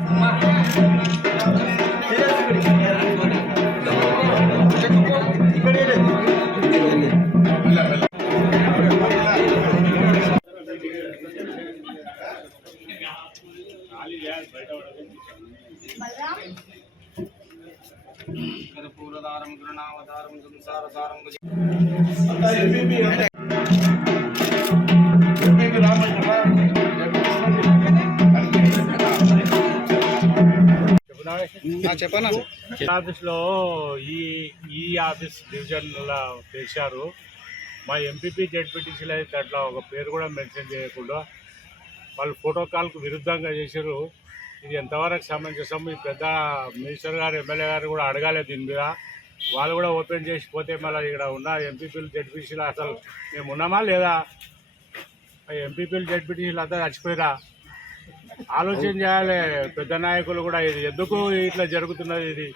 పూలదారం గృణావతారం సంసారసారం చెప్పనా ఆఫీస్ లో ఈ ఆఫీస్ డివిజన్ చేశారు. మా ఎంపీపీ జెడ్పీటీసీలు అయితే అట్లా ఒక పేరు కూడా మెన్షన్ చేయకుండా వాళ్ళు ప్రోటోకాల్కు విరుద్ధంగా చేశారు. ఇది ఎంతవరకు సమంజసం? ఈ పెద్ద మినిస్టర్ గారు ఎమ్మెల్యే గారు కూడా అడగాలి దీని మీద. వాళ్ళు కూడా ఓపెన్ చేసిపోతే మళ్ళీ ఇక్కడ ఉన్న ఎంపీపీలు జెడ్పీటీసీలు అసలు మేము ఉన్నామా లేదా? ఎంపీపీలు జెడ్పీటీసీలు అంతా చచ్చిపోయిరా? ఆలోచన చేయాలి పెద్ద నాయకులు కూడా. ఇది ఎందుకు ఇట్లా జరుగుతున్నది? ఇది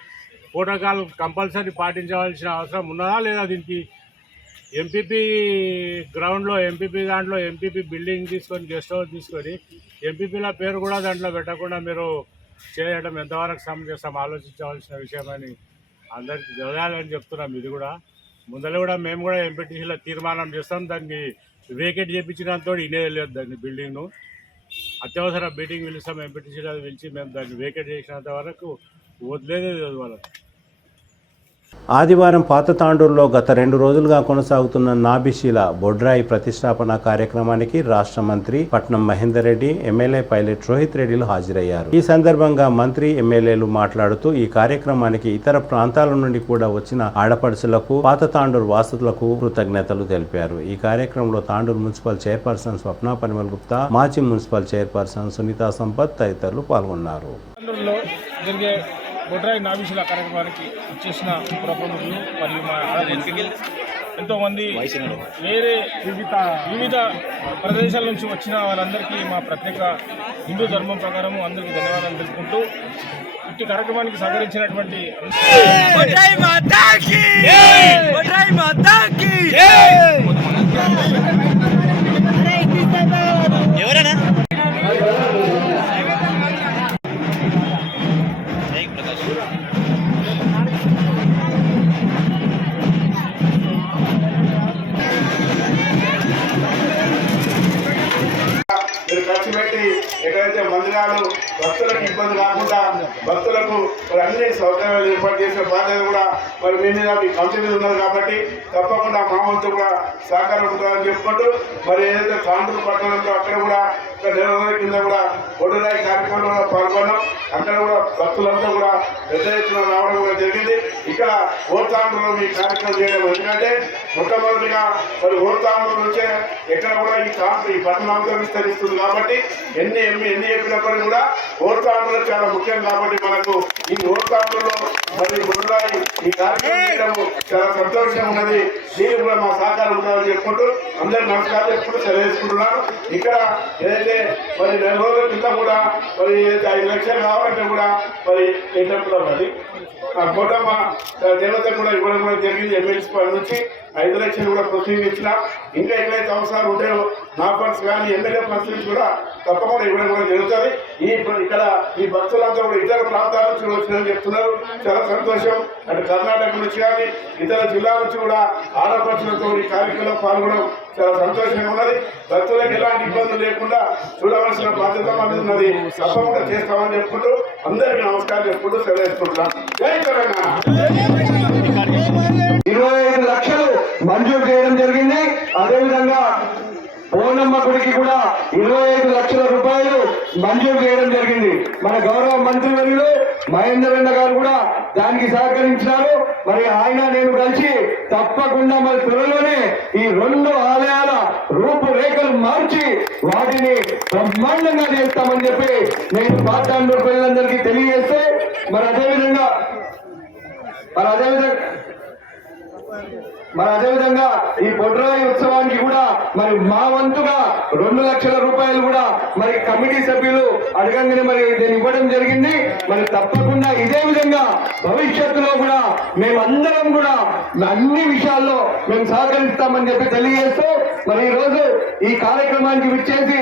ప్రోటోకాల్ కంపల్సరీ పాటించవలసిన అవసరం ఉన్నదా లేదా? దీనికి ఎంపీపీ గ్రౌండ్లో ఎంపీపీ దాంట్లో ఎంపీపీ బిల్డింగ్ తీసుకొని గెస్ట్ హౌస్ తీసుకొని ఎంపీపీల పేరు కూడా దాంట్లో పెట్టకుండా మీరు చేయడం ఎంతవరకు సమంజసం? ఆలోచించవలసిన విషయమని అందరికీ తెలియాలని చెప్తున్నాం. ఇది కూడా ముందర కూడా మేము కూడా ఎంపీటీసీలో తీర్మానం చేస్తాం. దాన్ని వేకేట్ చేయించినంతో ఇనే లేదు దాన్ని బిల్డింగ్ను. అత్యవసర మీటింగ్ పిలుస్తాం ఎంపీటీసీలో పిలిచి మేము దాన్ని వేకేట్ చేసినంత వరకు వదిలేదే వాళ్ళకి. ఆదివారం పాత తాండూరులో గత 2 రోజులుగా కొనసాగుతున్న నాభిశీల బొడ్రాయి ప్రతిష్టాపన కార్యక్రమానికి రాష్ట్ర మంత్రి పట్నం మహేందర్ రెడ్డి, ఎమ్మెల్యే పైలట్ రోహిత్ రెడ్డిలు హాజరయ్యారు. ఈ సందర్భంగా మంత్రి, ఎమ్మెల్యేలు మాట్లాడుతూ ఈ కార్యక్రమానికి ఇతర ప్రాంతాల నుండి కూడా వచ్చిన ఆడపడుచులకు, పాత తాండూరు వాసులకు కృతజ్ఞతలు తెలిపారు. ఈ కార్యక్రమంలో తాండూరు మున్సిపల్ చైర్పర్సన్ స్వప్న పరిమల్ గుప్తా, మాజీ మున్సిపల్ చైర్పర్సన్ సునీతా సంపత్ తదితరులు పాల్గొన్నారు. బొడ్రాయి నాభిశీల కార్యక్రమానికి వచ్చేసిన ప్రముఖులు మరియు మా ఎంతోమంది వేరే వివిధ ప్రదేశాల నుంచి వచ్చిన వాళ్ళందరికీ మా ప్రత్యేక హిందూ ధర్మం ప్రకారం అందరికీ ధన్యవాదాలు తెలుపుకుంటూ ఇట్టి కార్యక్రమానికి సహకరించినటువంటి ఎవరైనా మీరు ఖర్చు పెట్టి ఎక్కడైతే మందిరాలు భక్తులకు ఇబ్బంది కాకుండా భక్తులకు మరి అన్ని సౌకర్యాలు ఏర్పాటు చేసిన బాధ్యత కూడా మరి మీ మీద మీ కమిటీ మీద ఉన్నారు కాబట్టి తప్పకుండా మా వంతు కూడా సహకారం ఉంటుందని చెప్పుకుంటూ మరి ఏదైతే తాండూరు పట్టణంలో అక్కడ కూడా నెల రోజుల కింద కూడా బొడ్రాయి కార్యక్రమంలో పాల్గొన్నాం. అక్కడ కూడా భక్తులంతా కూడా పెద్ద ఎత్తున రావడం కూడా జరిగింది. ఇక్కడ ఓర్తాండ్రులో ఈ కార్యక్రమం చేయడం ఎందుకంటే మొట్టమొదటిగా మరి ఓర్తాండ్రు నుంచే ఎక్కడ కూడా ఈ పట్టణంతో విస్తరిస్తుంది కాబట్టి ఎన్ని చెప్పినప్పటికీ కూడా ఓర్తాండ్రులు చాలా ముఖ్యం కాబట్టి మనకు ఈ ఓర్తాండ్రులో మరి బొడ్రాయి ఈ కార్యక్రమం చేయడం చాలా సంతోషంగా ఉన్నది. దీనికి కూడా మా సహకారం ఉండాలని చెప్పుకుంటూ అందరూ నమస్కారం చెప్పుకుంటూ తెలియజేసుకుంటున్నాను. ఇక్కడ ఏదైతే మరి 2 రోజుల క్రితం కూడా మరి 5 లక్షలు కావాలంటే కూడా మరి ఏంటంటే మరి ఆ కోటమ్మ దేవత కూడా ఇవ్వడం కూడా జరిగింది. ఎమ్మెల్సీ పని నుంచి 5 లక్షలు కూడా ప్రొసీడింగ్ ఇచ్చిన ఇంకా ఎక్కడైతే అవసరాలు ఉంటాయో నా ఫండ్స్ కానీ ఎమ్మెల్యే ఫండ్స్ నుంచి కూడా తప్పకుండా ఇవ్వడం కూడా జరుగుతుంది. ఇక్కడ ఈ భక్తులంతా కూడా ఇతర ప్రాంతాల నుంచి వచ్చిందని చెప్తున్నారు. చాలా సంతోషం. అటు కర్ణాటక నుంచి కానీ ఇతర జిల్లాల నుంచి కూడా ఆడపడుచులతో ఈ కార్యక్రమంలో పాల్గొనడం చాలా సంతోషంగా ఉన్నది. భక్తులకు ఎలాంటి ఇబ్బందులు లేకుండా చూడవలసిన బాధ్యత మాది ఉన్నది. తప్పకుండా చేస్తామని చెప్పుకుంటూ అందరికీ నమస్కారం చెప్పుకుంటూ సెలవుకుంటున్నాం. జై తెలంగాణ. 25 లక్షలు మంజూరు చేయడం జరిగింది. అదేవిధంగా పోనమ్మ గుడికి కూడా 25 లక్షల రూపాయలు మంజూరు చేయడం జరిగింది. మన గౌరవ మంత్రివర్యులు మహేందర్ అన్న గారు కూడా దానికి సహకరించినారు. మరి ఆయన నేను కలిసి తప్పకుండా మరి త్వరలోనే ఈ 2 ఆలయాల రూపురేఖలు మార్చి వాటిని బ్రహ్మాండంగా చేస్తామని చెప్పి నేను పాతాండూరు ప్రజలందరికీ తెలియజేస్తే మరి అదేవిధంగా ఈ బొడ్రాయి ఉత్సవానికి కూడా మరి మా వంతుగా 2 లక్షల రూపాయలు కూడా మరి కమిటీ సభ్యులు అడగంగానే మరి దీన్ని ఇవ్వడం జరిగింది. మరి తప్పకుండా ఇదే విధంగా భవిష్యత్తులో కూడా మేమందరం కూడా అన్ని విషయాల్లో మేము సహకరిస్తామని చెప్పి తెలియజేస్తూ మరి ఈ రోజు ఈ కార్యక్రమానికి విచ్చేసి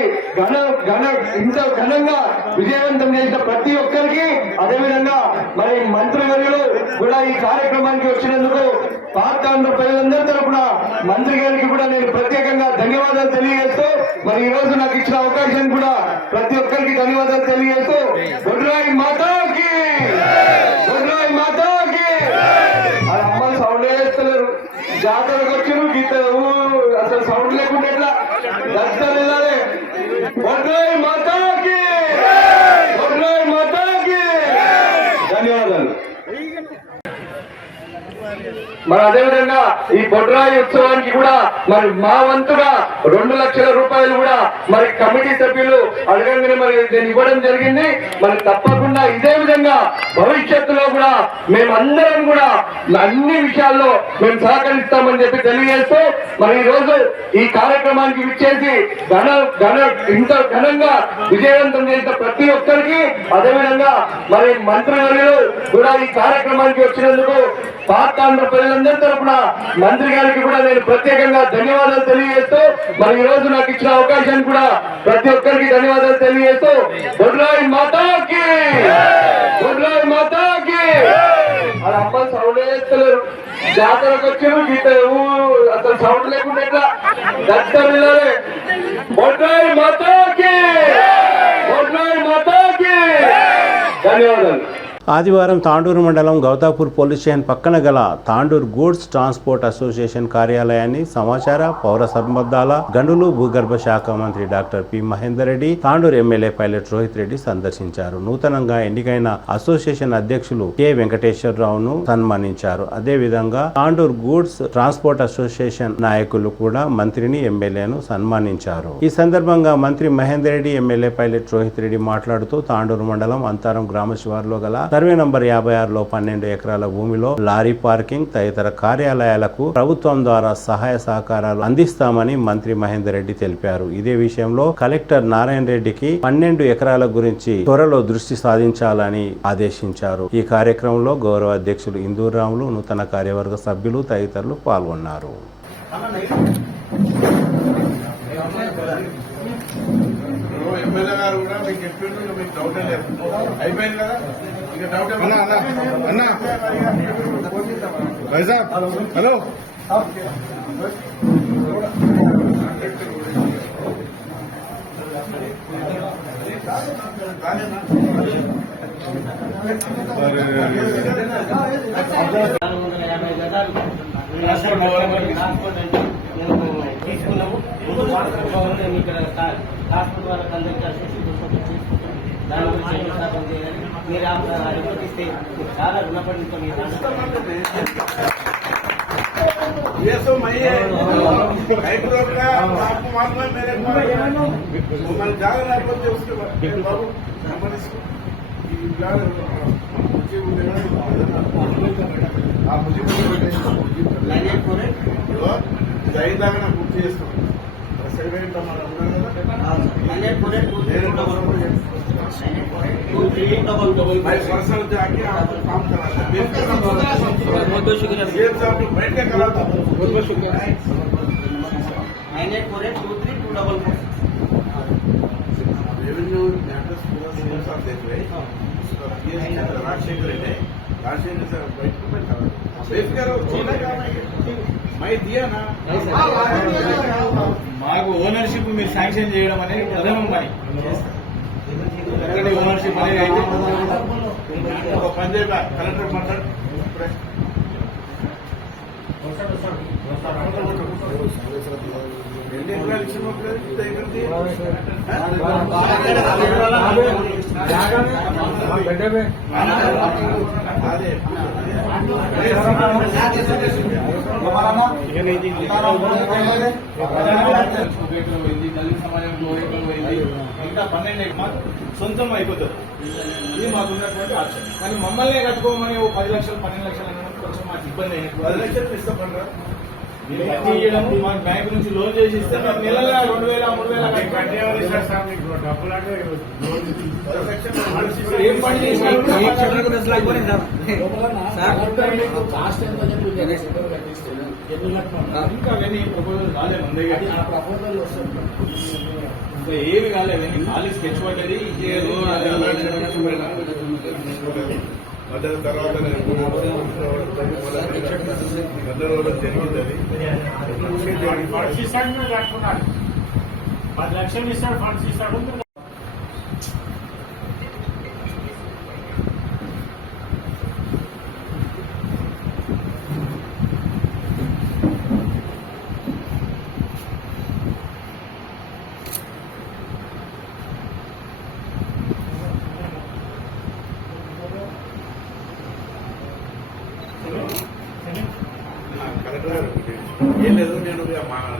ఇంత ఘనంగా విజయవంతం చేసిన ప్రతి ఒక్కరికి, అదేవిధంగా మరి మంత్రివర్యులు కూడా ఈ కార్యక్రమానికి వచ్చినందుకు పార్తాంధ్ర ప్రజలందరి తరపున మంత్రి గారికి కూడా నేను ప్రత్యేకంగా ధన్యవాదాలు తెలియజేస్తూ, మరి ఈ రోజు నాకు ఇచ్చిన అవకాశం కూడా ప్రతి ఒక్కరికి ధన్యవాదాలు తెలియజేస్తూ, బొడ్రాయి మాతాకి, బొడ్రాయి మాతాకి. అది అమ్మాయి సౌండ్ వేస్తలేరు, జాతరకు వచ్చారు గీత అసలు సౌండ్ లేకుండా ఎట్లా దర్శనం వెళ్ళాలి. బొడ్రాయి మాతాకి, బొడ్రాయి మాతాకి. ధన్యవాదాలు. మరి అదేవిధంగా ఈ బొడ్రాయి ఉత్సవానికి కూడా మరి మా వంతుగా 2 లక్షల రూపాయలు కూడా మరి కమిటీ సభ్యులు అడగంగానే మరి నేను ఇవ్వడం జరిగింది. మరి తప్పకుండా ఇదే విధంగా భవిష్యత్తులో కూడా మేమందరం కూడా అన్ని విషయాల్లో మేము సహకరిస్తామని చెప్పి తెలియజేస్తూ, మరి ఈ రోజు ఈ కార్యక్రమానికి విచ్చేసి ఇంత ఘనంగా విజయవంతం చేసిన ప్రతి ఒక్కరికి, అదేవిధంగా మరి మంత్రివర్యులు కూడా ఈ కార్యక్రమానికి వచ్చినందుకు పార్తాంధ్ర ప్రజలందరి తరపున మంత్రి గారికి కూడా నేను ప్రత్యేకంగా ధన్యవాదాలు తెలియజేస్తూ, మరి ఈ రోజు నాకు ఇచ్చిన అవకాశాన్ని కూడా ప్రతి ఒక్కరికి ధన్యవాదాలు తెలియజేస్తూ, బొడ్రాయి మాతాకి, బొడ్రాయి మాతాకి. అది అమ్మ సౌండ్ వేస్తలేరు, జాతరకు వచ్చారు గీత అసలు సౌండ్ లేకుండా ఎట్లా దర్శనం వెళ్ళాలి. బొడ్రాయి మాతాకి, బొడ్రాయి మాతాకి. ధన్యవాదాలు. ఆదివారం తాండూరు మండలం గౌతాపూర్ పోలీస్ స్టేషన్ పక్కన గల తాండూరు గూడ్స్ ట్రాన్స్పోర్ట్ అసోసియేషన్ కార్యాలయాన్ని సమాచార పౌర సంబంధాల గనులు భూగర్భ శాఖ మంత్రి doctor P Mahender Reddy, Tandur MLA pilot Rohit Reddy సందర్శించారు. నూతనంగా ఎన్నికైన అసోసియేషన్ అధ్యక్షులు కె వెంకటేశ్వరరావును సన్మానించారు. అదేవిధంగా తాండూరు గూడ్స్ ట్రాన్స్పోర్ట్ అసోసియేషన్ నాయకులు కూడా మంత్రిని ఎమ్మెల్యేను సన్మానించారు. ఈ సందర్భంగా మంత్రి మహేందర్ రెడ్డి, ఎమ్మెల్యే పైలట్ రోహిత్ రెడ్డి మాట్లాడుతూ తాండూరు మండలం అంతారం గ్రామ శివారులో గల సర్వే నంబర్ 56లో 12 ఎకరాల భూమిలో లారీ పార్కింగ్ తదితర కార్యాలయాలకు ప్రభుత్వం ద్వారా సహాయ సహకారాలు అందిస్తామని మంత్రి మహేందర్ రెడ్డి తెలిపారు. ఇదే విషయంలో కలెక్టర్ నారాయణ రెడ్డికి 12 ఎకరాల గురించి త్వరలో దృష్టి సాధించాలని ఆదేశించారు. ఈ కార్యక్రమంలో గౌరవ అధ్యక్షులు ఇందూరాములు, నూతన కార్యవర్గ సభ్యులు తదితరులు పాల్గొన్నారు. ఎమ్మెల్యే గారు కూడా మీకు చెప్పిండు, మీకు డౌట్ లేదు, అయిపోయింది కదా. ఇక డౌట్ హలో తీసుకున్నాము. ఇక్కడ హాస్పిటల్ వాళ్ళకి అందరికీ దాని గురించి మీరు అనుమతిస్తే చాలా రుణపడి ये तो मैं हाइड्रोड का आपको मालूम है मेरे मैं ज्यादा नहीं बोलते उसके बाद बाबू आप मुझे जाइदा ना पूर्ति చేస్తాం సెవెన్ టమాటా पर्सनल जाके आपको काम कराता है। बहुत बहुत शुक्रिया साहब, बैठ के कराता हूँ। बहुत बहुत शुक्रिया। 9848232444 रेवेन्यू मैटर्स पूरा सीएम साहब देख रहे हैं। राजशेखर है, राजशेखर सर बैठ के बैठा बेच करो मैं दिया ना మాకు ఓనర్షిప్ మీరు శాంక్షన్ చేయడం అనేది ప్రథమ పని. ఓనర్షిప్ అనేది అయితే ఒక పని చేయగా కలెక్టర్ మాట్లాడు ఎన్ని ఎకరాలు ఇచ్చినప్పుడు అదే దళిత సమాజంలో ఇంకా 12 మాకు సొంతం అయిపోతుంది. ఇది మాకు ఉన్నటువంటి ఆప్షన్. కానీ మమ్మల్ని కట్టుకోమని 10 లక్షలు 12 లక్షలు అన్నప్పుడు కొంచెం మాకు ఇబ్బంది అయినప్పుడు 10 లక్షలు ఇష్టపడరా మీరు కట్టి ఇవ్వడం మాకు బ్యాంక్ నుంచి లోన్ చేసి ఇస్తే మేము నెలగా 2000 3000 కట్టేవాళ్ళు సార్ సార్ మీకు డబ్బులు అంటే ఏం పని చేసినా లాస్ట్ టైం ఇంకా అవన్నీ ప్రపోజల్ కాలేదు ఉంది ప్రపోజల్ వస్తుంది. ఇంకా ఏమి కాలేదు ఖాళీ స్కెచ్ పడ్డది తర్వాత ఫండ్స్ ఇస్తాడు మీరు కట్టుకున్నారు 10 లక్షలు ఇస్తాడు ఫండ్స్ ఇస్తాడు. ఏం లేదు, నేను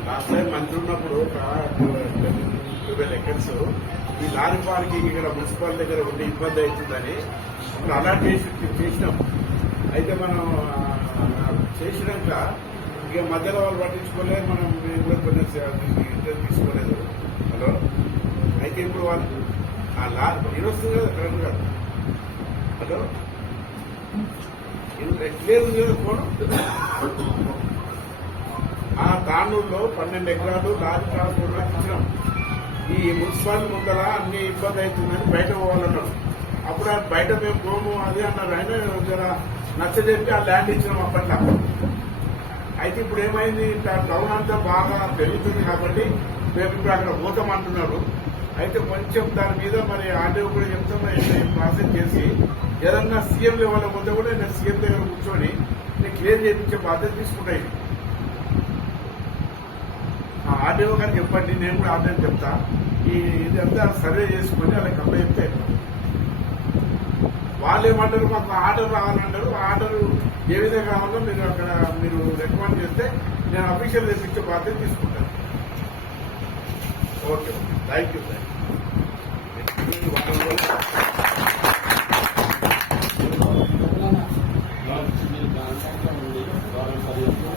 లాస్ట్ టైం మంత్రి ఉన్నప్పుడు 12 ఎకర్స్ ఈ లారీ పార్కింగ్ ఇక్కడ మున్సిపల్ దగ్గర ఉండి ఇబ్బంది అవుతుందని మనం అలాట్ చేసినాం. అయితే మనం చేసినాక ఇక మధ్యలో వాళ్ళు పట్టించుకోలేదు, మేము కూడా కొన్ని ఇంట్రెస్ట్ తీసుకోలేదు. హలో, అయితే ఇప్పుడు వాళ్ళు ఆ లారీ వస్తుంది కదా కరెక్ట్ కాదు. హలో, లేదు ఫోన్ ఆ తాండూరులో 12 ఎకరాలు లారీ ట్రాన్స్పోర్ట్ ఇచ్చినాం. ఈ మున్సిపాలిటీ ముందర అన్ని ఇబ్బంది అవుతుందని బయట పోవాలన్నాడు. అప్పుడు బయట మేము పోము అది అన్నారు. ఆయన జర నచ్చజెప్పి ఆ ల్యాండ్ ఇచ్చినాం అప్పట్లో. అయితే ఇప్పుడు ఏమైంది, టౌన్ అంతా బాగా పెరుగుతుంది కాబట్టి మేము ఇప్పుడు అక్కడ పోతామంటున్నారు. అయితే కొంచెం దాని మీద మరి ఆర్డీఓ కూడా చెప్తాం, ప్రాసెస్ చేసి ఏదన్నా సీఎం లెవెల్ ముందు కూడా నేను సీఎం దగ్గర కూర్చొని నేను క్లియర్ చేయించే బాధ్యత తీసుకుంటాయి. ఆర్డీఓ గారికి చెప్పండి, నేను కూడా ఆర్డర్ చెప్తా. ఇదంతా సర్వే చేసుకొని అలా కంప్లైంట్ చెప్తే వాళ్ళు ఏమంటారు, మాకు ఆర్డర్ రావాలంటారు. ఆర్డర్ ఏ విధంగా కావాలో మీరు అక్కడ మీరు రికమెండ్ చేస్తే నేను అఫీషియల్ తెప్పించే బాధ్యత తీసుకుంటాను. Okay, thank you.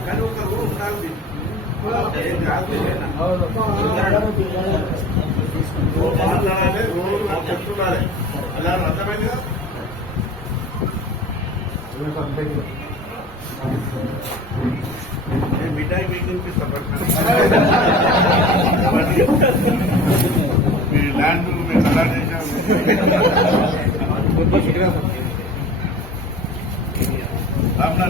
కానీ ఒక రూల్ ఉండాలి, మాట్లాడాలి, రోజు చెప్తుండాలి. అలా అర్థమైంది కదా. నేను మిఠాయి మీకు చూపిస్తాను. మీ ల్యాండ్ మీరు అలా చేశారు. రామ్నా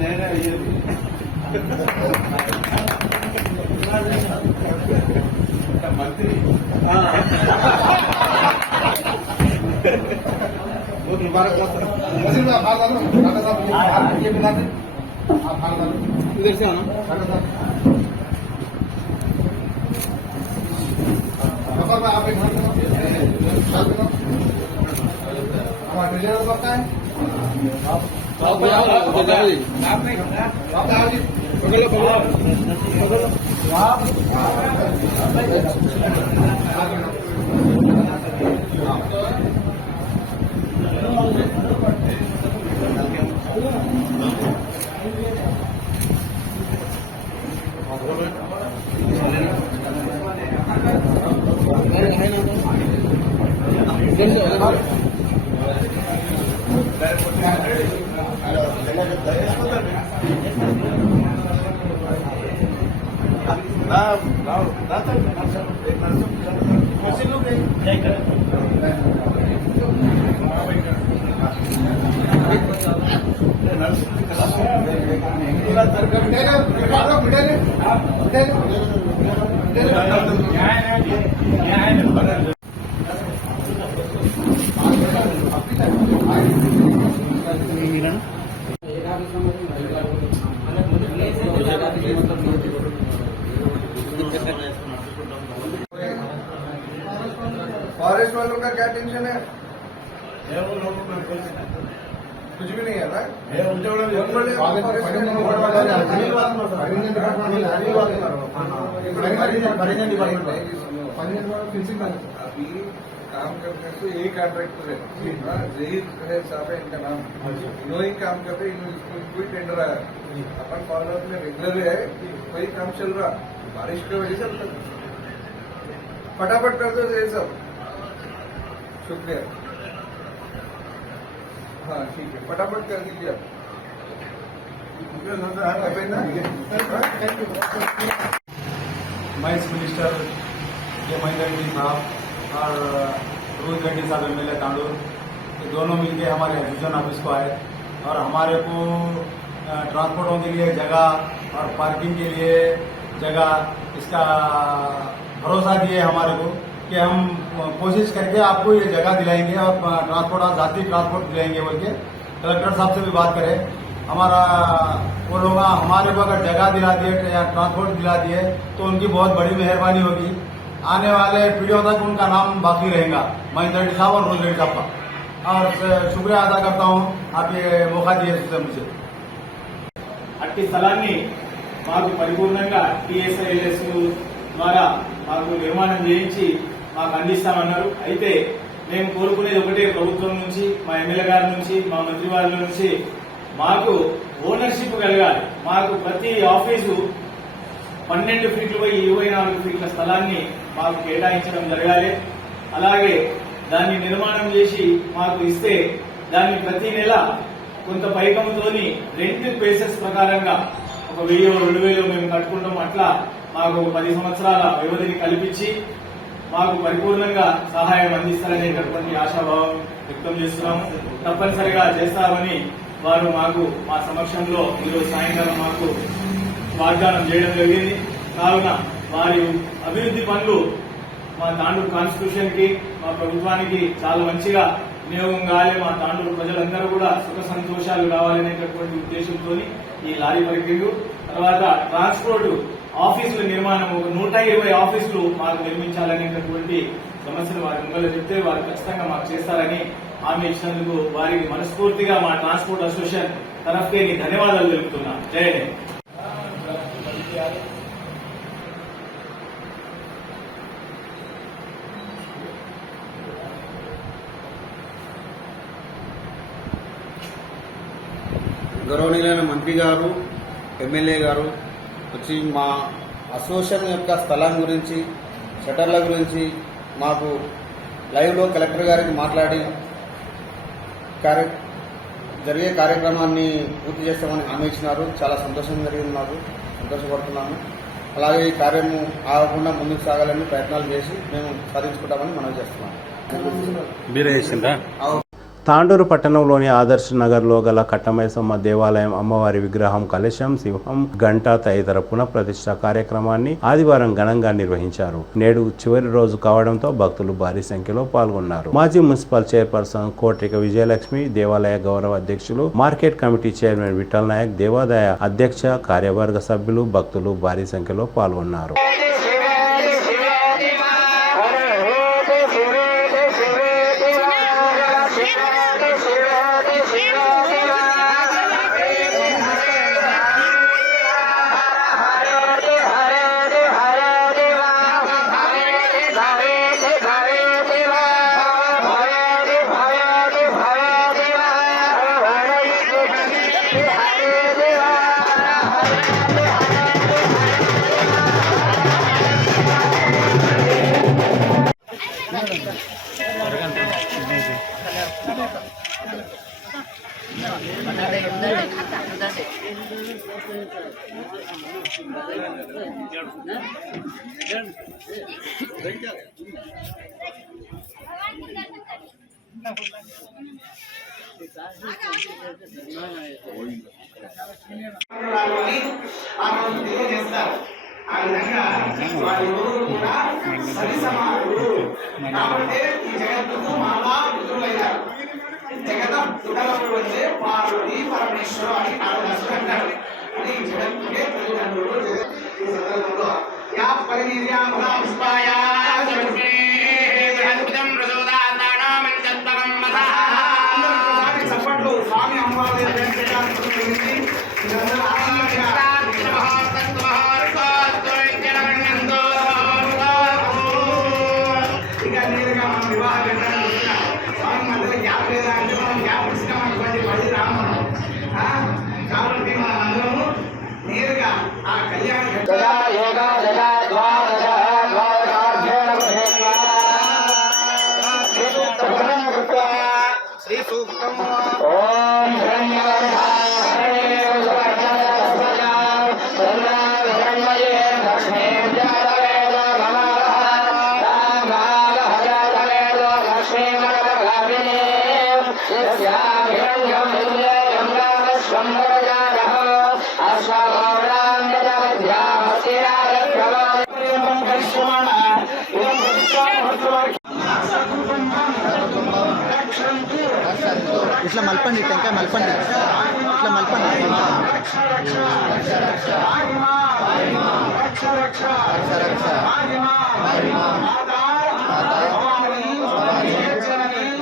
నేనే అయ్యేది. మంత్రి फॉरेस्ट वालों का क्या टेंशन है? कुछ भी नहीं है ना? अभी काम करने से यही कॉन्ट्रैक्टर है, जहीर साहब है इनका नाम, इन्हों ही काम करते, कोई टेंडर आया, अपन फॉलोअप में रेगुलर है, वही काम चल रहा, बारिश की वजह से फटाफट कर दो ये सब। शुक्रिया। हाँ ठीक है, फटाफट कर दीजिए आप। माइंस मिनिस्टर के महेंद्र रेड्डी साहब और रोहित रेड्डी साहब एमएलए तांडूर, ये दोनों मिलके हमारे डिवीजन ऑफिस को आए और हमारे को ट्रांसपोर्टों के लिए जगह और पार्किंग के लिए जगह, इसका भरोसा दिए हमारे को कि हम कोशिश करके आपको ये जगह दिलाएंगे और ट्रांसपोर्ट जाती ट्रांसपोर्ट दिलाएंगे बोल के कलेक्टर साहब से भी बात करें। हमारा वो लोग हमारे को अगर जगह दिला दिए या ट्रांसपोर्ट दिला दिए तो उनकी बहुत बड़ी मेहरबानी होगी। आने वाले पीढ़ियों तक उनका नाम बाकी रहेगा, महेंद्र रेड्डी साहब और रोहित रेड्डी साहब का। और शुक्रिया अदा करता हूँ आप ये मौका दिए मुझे। అట్టి స్థలాన్ని మాకు పరిపూర్ణంగా టీఎస్ఐఎల్ఎస్ ద్వారా మాకు నిర్మాణం చేయించి మాకు అందిస్తామన్నారు. అయితే మేము కోరుకునేది ఒకటే, ప్రభుత్వం నుంచి, మా ఎమ్మెల్యే గారి నుంచి, మా మంత్రి వారి నుంచి మాకు ఓనర్షిప్ కలగాలి. మాకు ప్రతి ఆఫీసు 12 ఫీట్లు పోయి 24 ఫీట్ల స్థలాన్ని మాకు కేటాయించడం జరగాలి. అలాగే దాన్ని నిర్మాణం చేసి మాకు ఇస్తే దాన్ని ప్రతి నెల కొంత పైకంతోని రెంట్ బేసిస్ ప్రకారంగా 1000-2000 మేము కట్టుకుంటాం. అట్లా మాకు ఒక 10 సంవత్సరాల వ్యవధిని కల్పించి మాకు పరిపూర్ణంగా సహాయం అందిస్తారనేటటువంటి ఆశాభావం వ్యక్తం చేస్తున్నాము. తప్పనిసరిగా చేస్తామని వారు మాకు మా సమక్షంలో ఈరోజు సాయంకాలం మాకు వాగ్దానం చేయడం జరిగింది. కావున వారి అభివృద్ధి పనులు మా తాండూరు కాన్స్టిట్యూషన్ కి, మా ప్రభుత్వానికి చాలా మంచిగా వినియోగం కావాలి. మా తాండూరు ప్రజలందరూ కూడా సుఖ సంతోషాలు కావాలనేటటువంటి ఉద్దేశంతో ఈ లారీ పార్కింగ్, తర్వాత ట్రాన్స్పోర్ట్ ఆఫీసుల నిర్మాణం, ఒక 120 ఆఫీసులు మాకు నిర్మించాలనేటటువంటి సమస్యను వారి ముంగల చెప్తే వారు ఖచ్చితంగా మాకు చేస్తారని హామీ ఇచ్చినందుకు వారికి మనస్ఫూర్తిగా మా ట్రాన్స్పోర్ట్ అసోసియేషన్ తరఫుకి ధన్యవాదాలు తెలుపుతున్నాం. జై హింద్. గౌరవనీయులైన మంత్రి గారు, ఎమ్మెల్యే గారు వచ్చి మా అసోసియేషన్ యొక్క స్థలం గురించి, షటర్ల గురించి మాకు లైవ్లో కలెక్టర్ గారికి మాట్లాడి జరిగే కార్యక్రమాన్ని పూర్తి చేస్తామని హామీ ఇచ్చినారు. చాలా సంతోషంగా జరిగింది, నాకు సంతోషపడుతున్నాము. అలాగే ఈ కార్యము ఆగకుండా ముందుకు సాగాలని ప్రయత్నాలు చేసి మేము సాధించుకుంటామని మనవి చేస్తున్నాము. తాండూరు పట్టణంలోని ఆదర్శ్ నగర్లో గల కట్టమైసమ్మ దేవాలయం అమ్మవారి విగ్రహం, కలశం, సింహం, గంట తదితర పునఃప్రతిష్ఠ కార్యక్రమాన్ని ఆదివారం ఘనంగా నిర్వహించారు. నేడు చివరి రోజు కావడంతో భక్తులు భారీ సంఖ్యలో పాల్గొన్నారు. మాజీ మున్సిపల్ చైర్పర్సన్ కోట్రిక విజయలక్ష్మి, దేవాలయ గౌరవ అధ్యక్షులు, market committee chairman Vithal Naik, దేవాదాయ అధ్యక్ష, కార్యవర్గ సభ్యులు, భక్తులు భారీ సంఖ్యలో పాల్గొన్నారు. ఆ రోజు తెలియజేస్తారు. ఆ విధంగా వాళ్ళెవరూ కూడా సరి సమానులు. కాబట్టి ఈ జగత్తుకు మాతా పితృలైనారు. జగత్తులో వచ్చే పార్వతి పరమేశ్వరు అని కాళిదాసుడు అంటారు. అది జగత్తుకే తల్లిదండ్రులు. ఈ సందర్భంలో యా పరినిర్యామలా పుష్పాయ చప్పట్లు స్వామి అమ్మవారి ఇక నేరుగా మనం వివాహ గంటలు స్వామి మధ్యలో గ్యాప్ లేదా అంటే మనం గ్యాప్ ఇస్తామనుకోండి మళ్ళీ రాము. కాబట్టి మనం అందరము నేరుగా ఆ కళ్యాణ శ్రీ సూక్తం ఇట్లా మలపండి, టెంకాయ మలపండి, ఇట్లా మలపండి.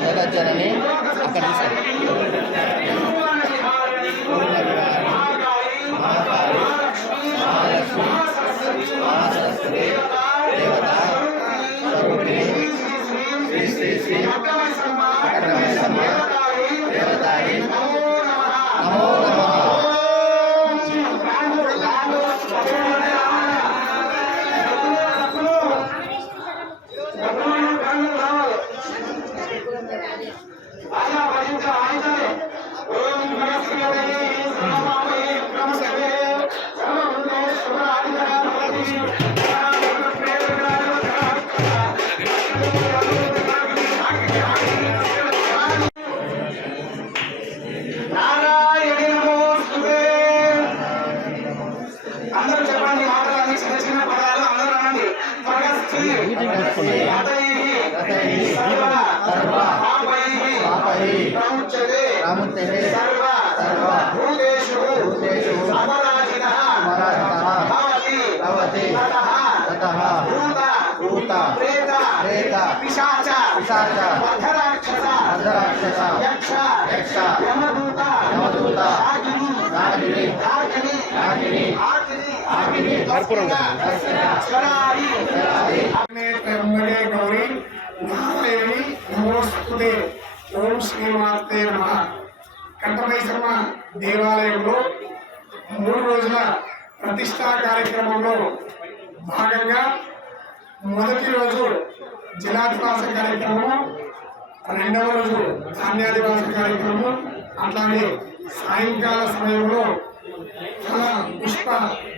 జగజ్జనని అక్కడ అందరూ చెప్పండి. మాటలు చిన్న చిన్న పదాలు అందరూ అనండి. గౌరీ నారాయణి నమోస్తుతే. ఓం శ్రీమాతే నమః. కంఠమైసమ్మ దేవాలయంలో 3 రోజుల ప్రతిష్టా కార్యక్రమంలో భాగంగా మొదటి రోజు జలాదివాస కార్యక్రమము, 2వ రోజు ధాన్యాదివాస కార్యక్రమము, అట్లాగే సాయంకాల సమయంలో ఫల పుష్ప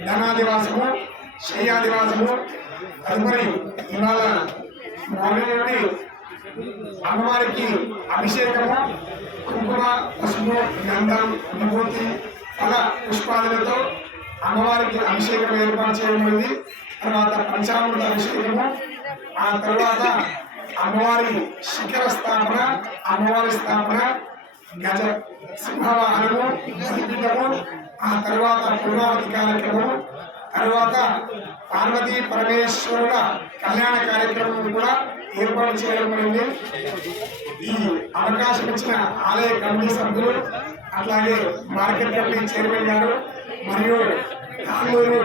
ధనాదివాసము, శయ్యాదివాసము. తదుపరి ఇవాళ మార్నింగ్ నుండి అమ్మవారికి అభిషేకము, కుంకుమ, పసుపు, గంధం, విభూతి, ఫల పుష్పాదులతో అమ్మవారికి అభిషేకం ఏర్పాటు చేయబడింది. తర్వాత పంచామృత అభిషేకము, ఆ తర్వాత అమ్మవారి శిఖర స్థాపన, అమ్మవారి స్థాపన, గజ సింహవాహనము, బలిపీఠము, ఆ తర్వాత పూర్ణావతి కార్యక్రమము, తర్వాత పార్వతీ పరమేశ్వరుల కళ్యాణ కార్యక్రమం కూడా ఏర్పాటు చేయబడింది. ఈ అవకాశం ఇచ్చిన ఆలయ కమిటీ సభ్యులు, అట్లాగే మార్కెట్ కమిటీ చైర్మన్ గారు మరియు తాండూరు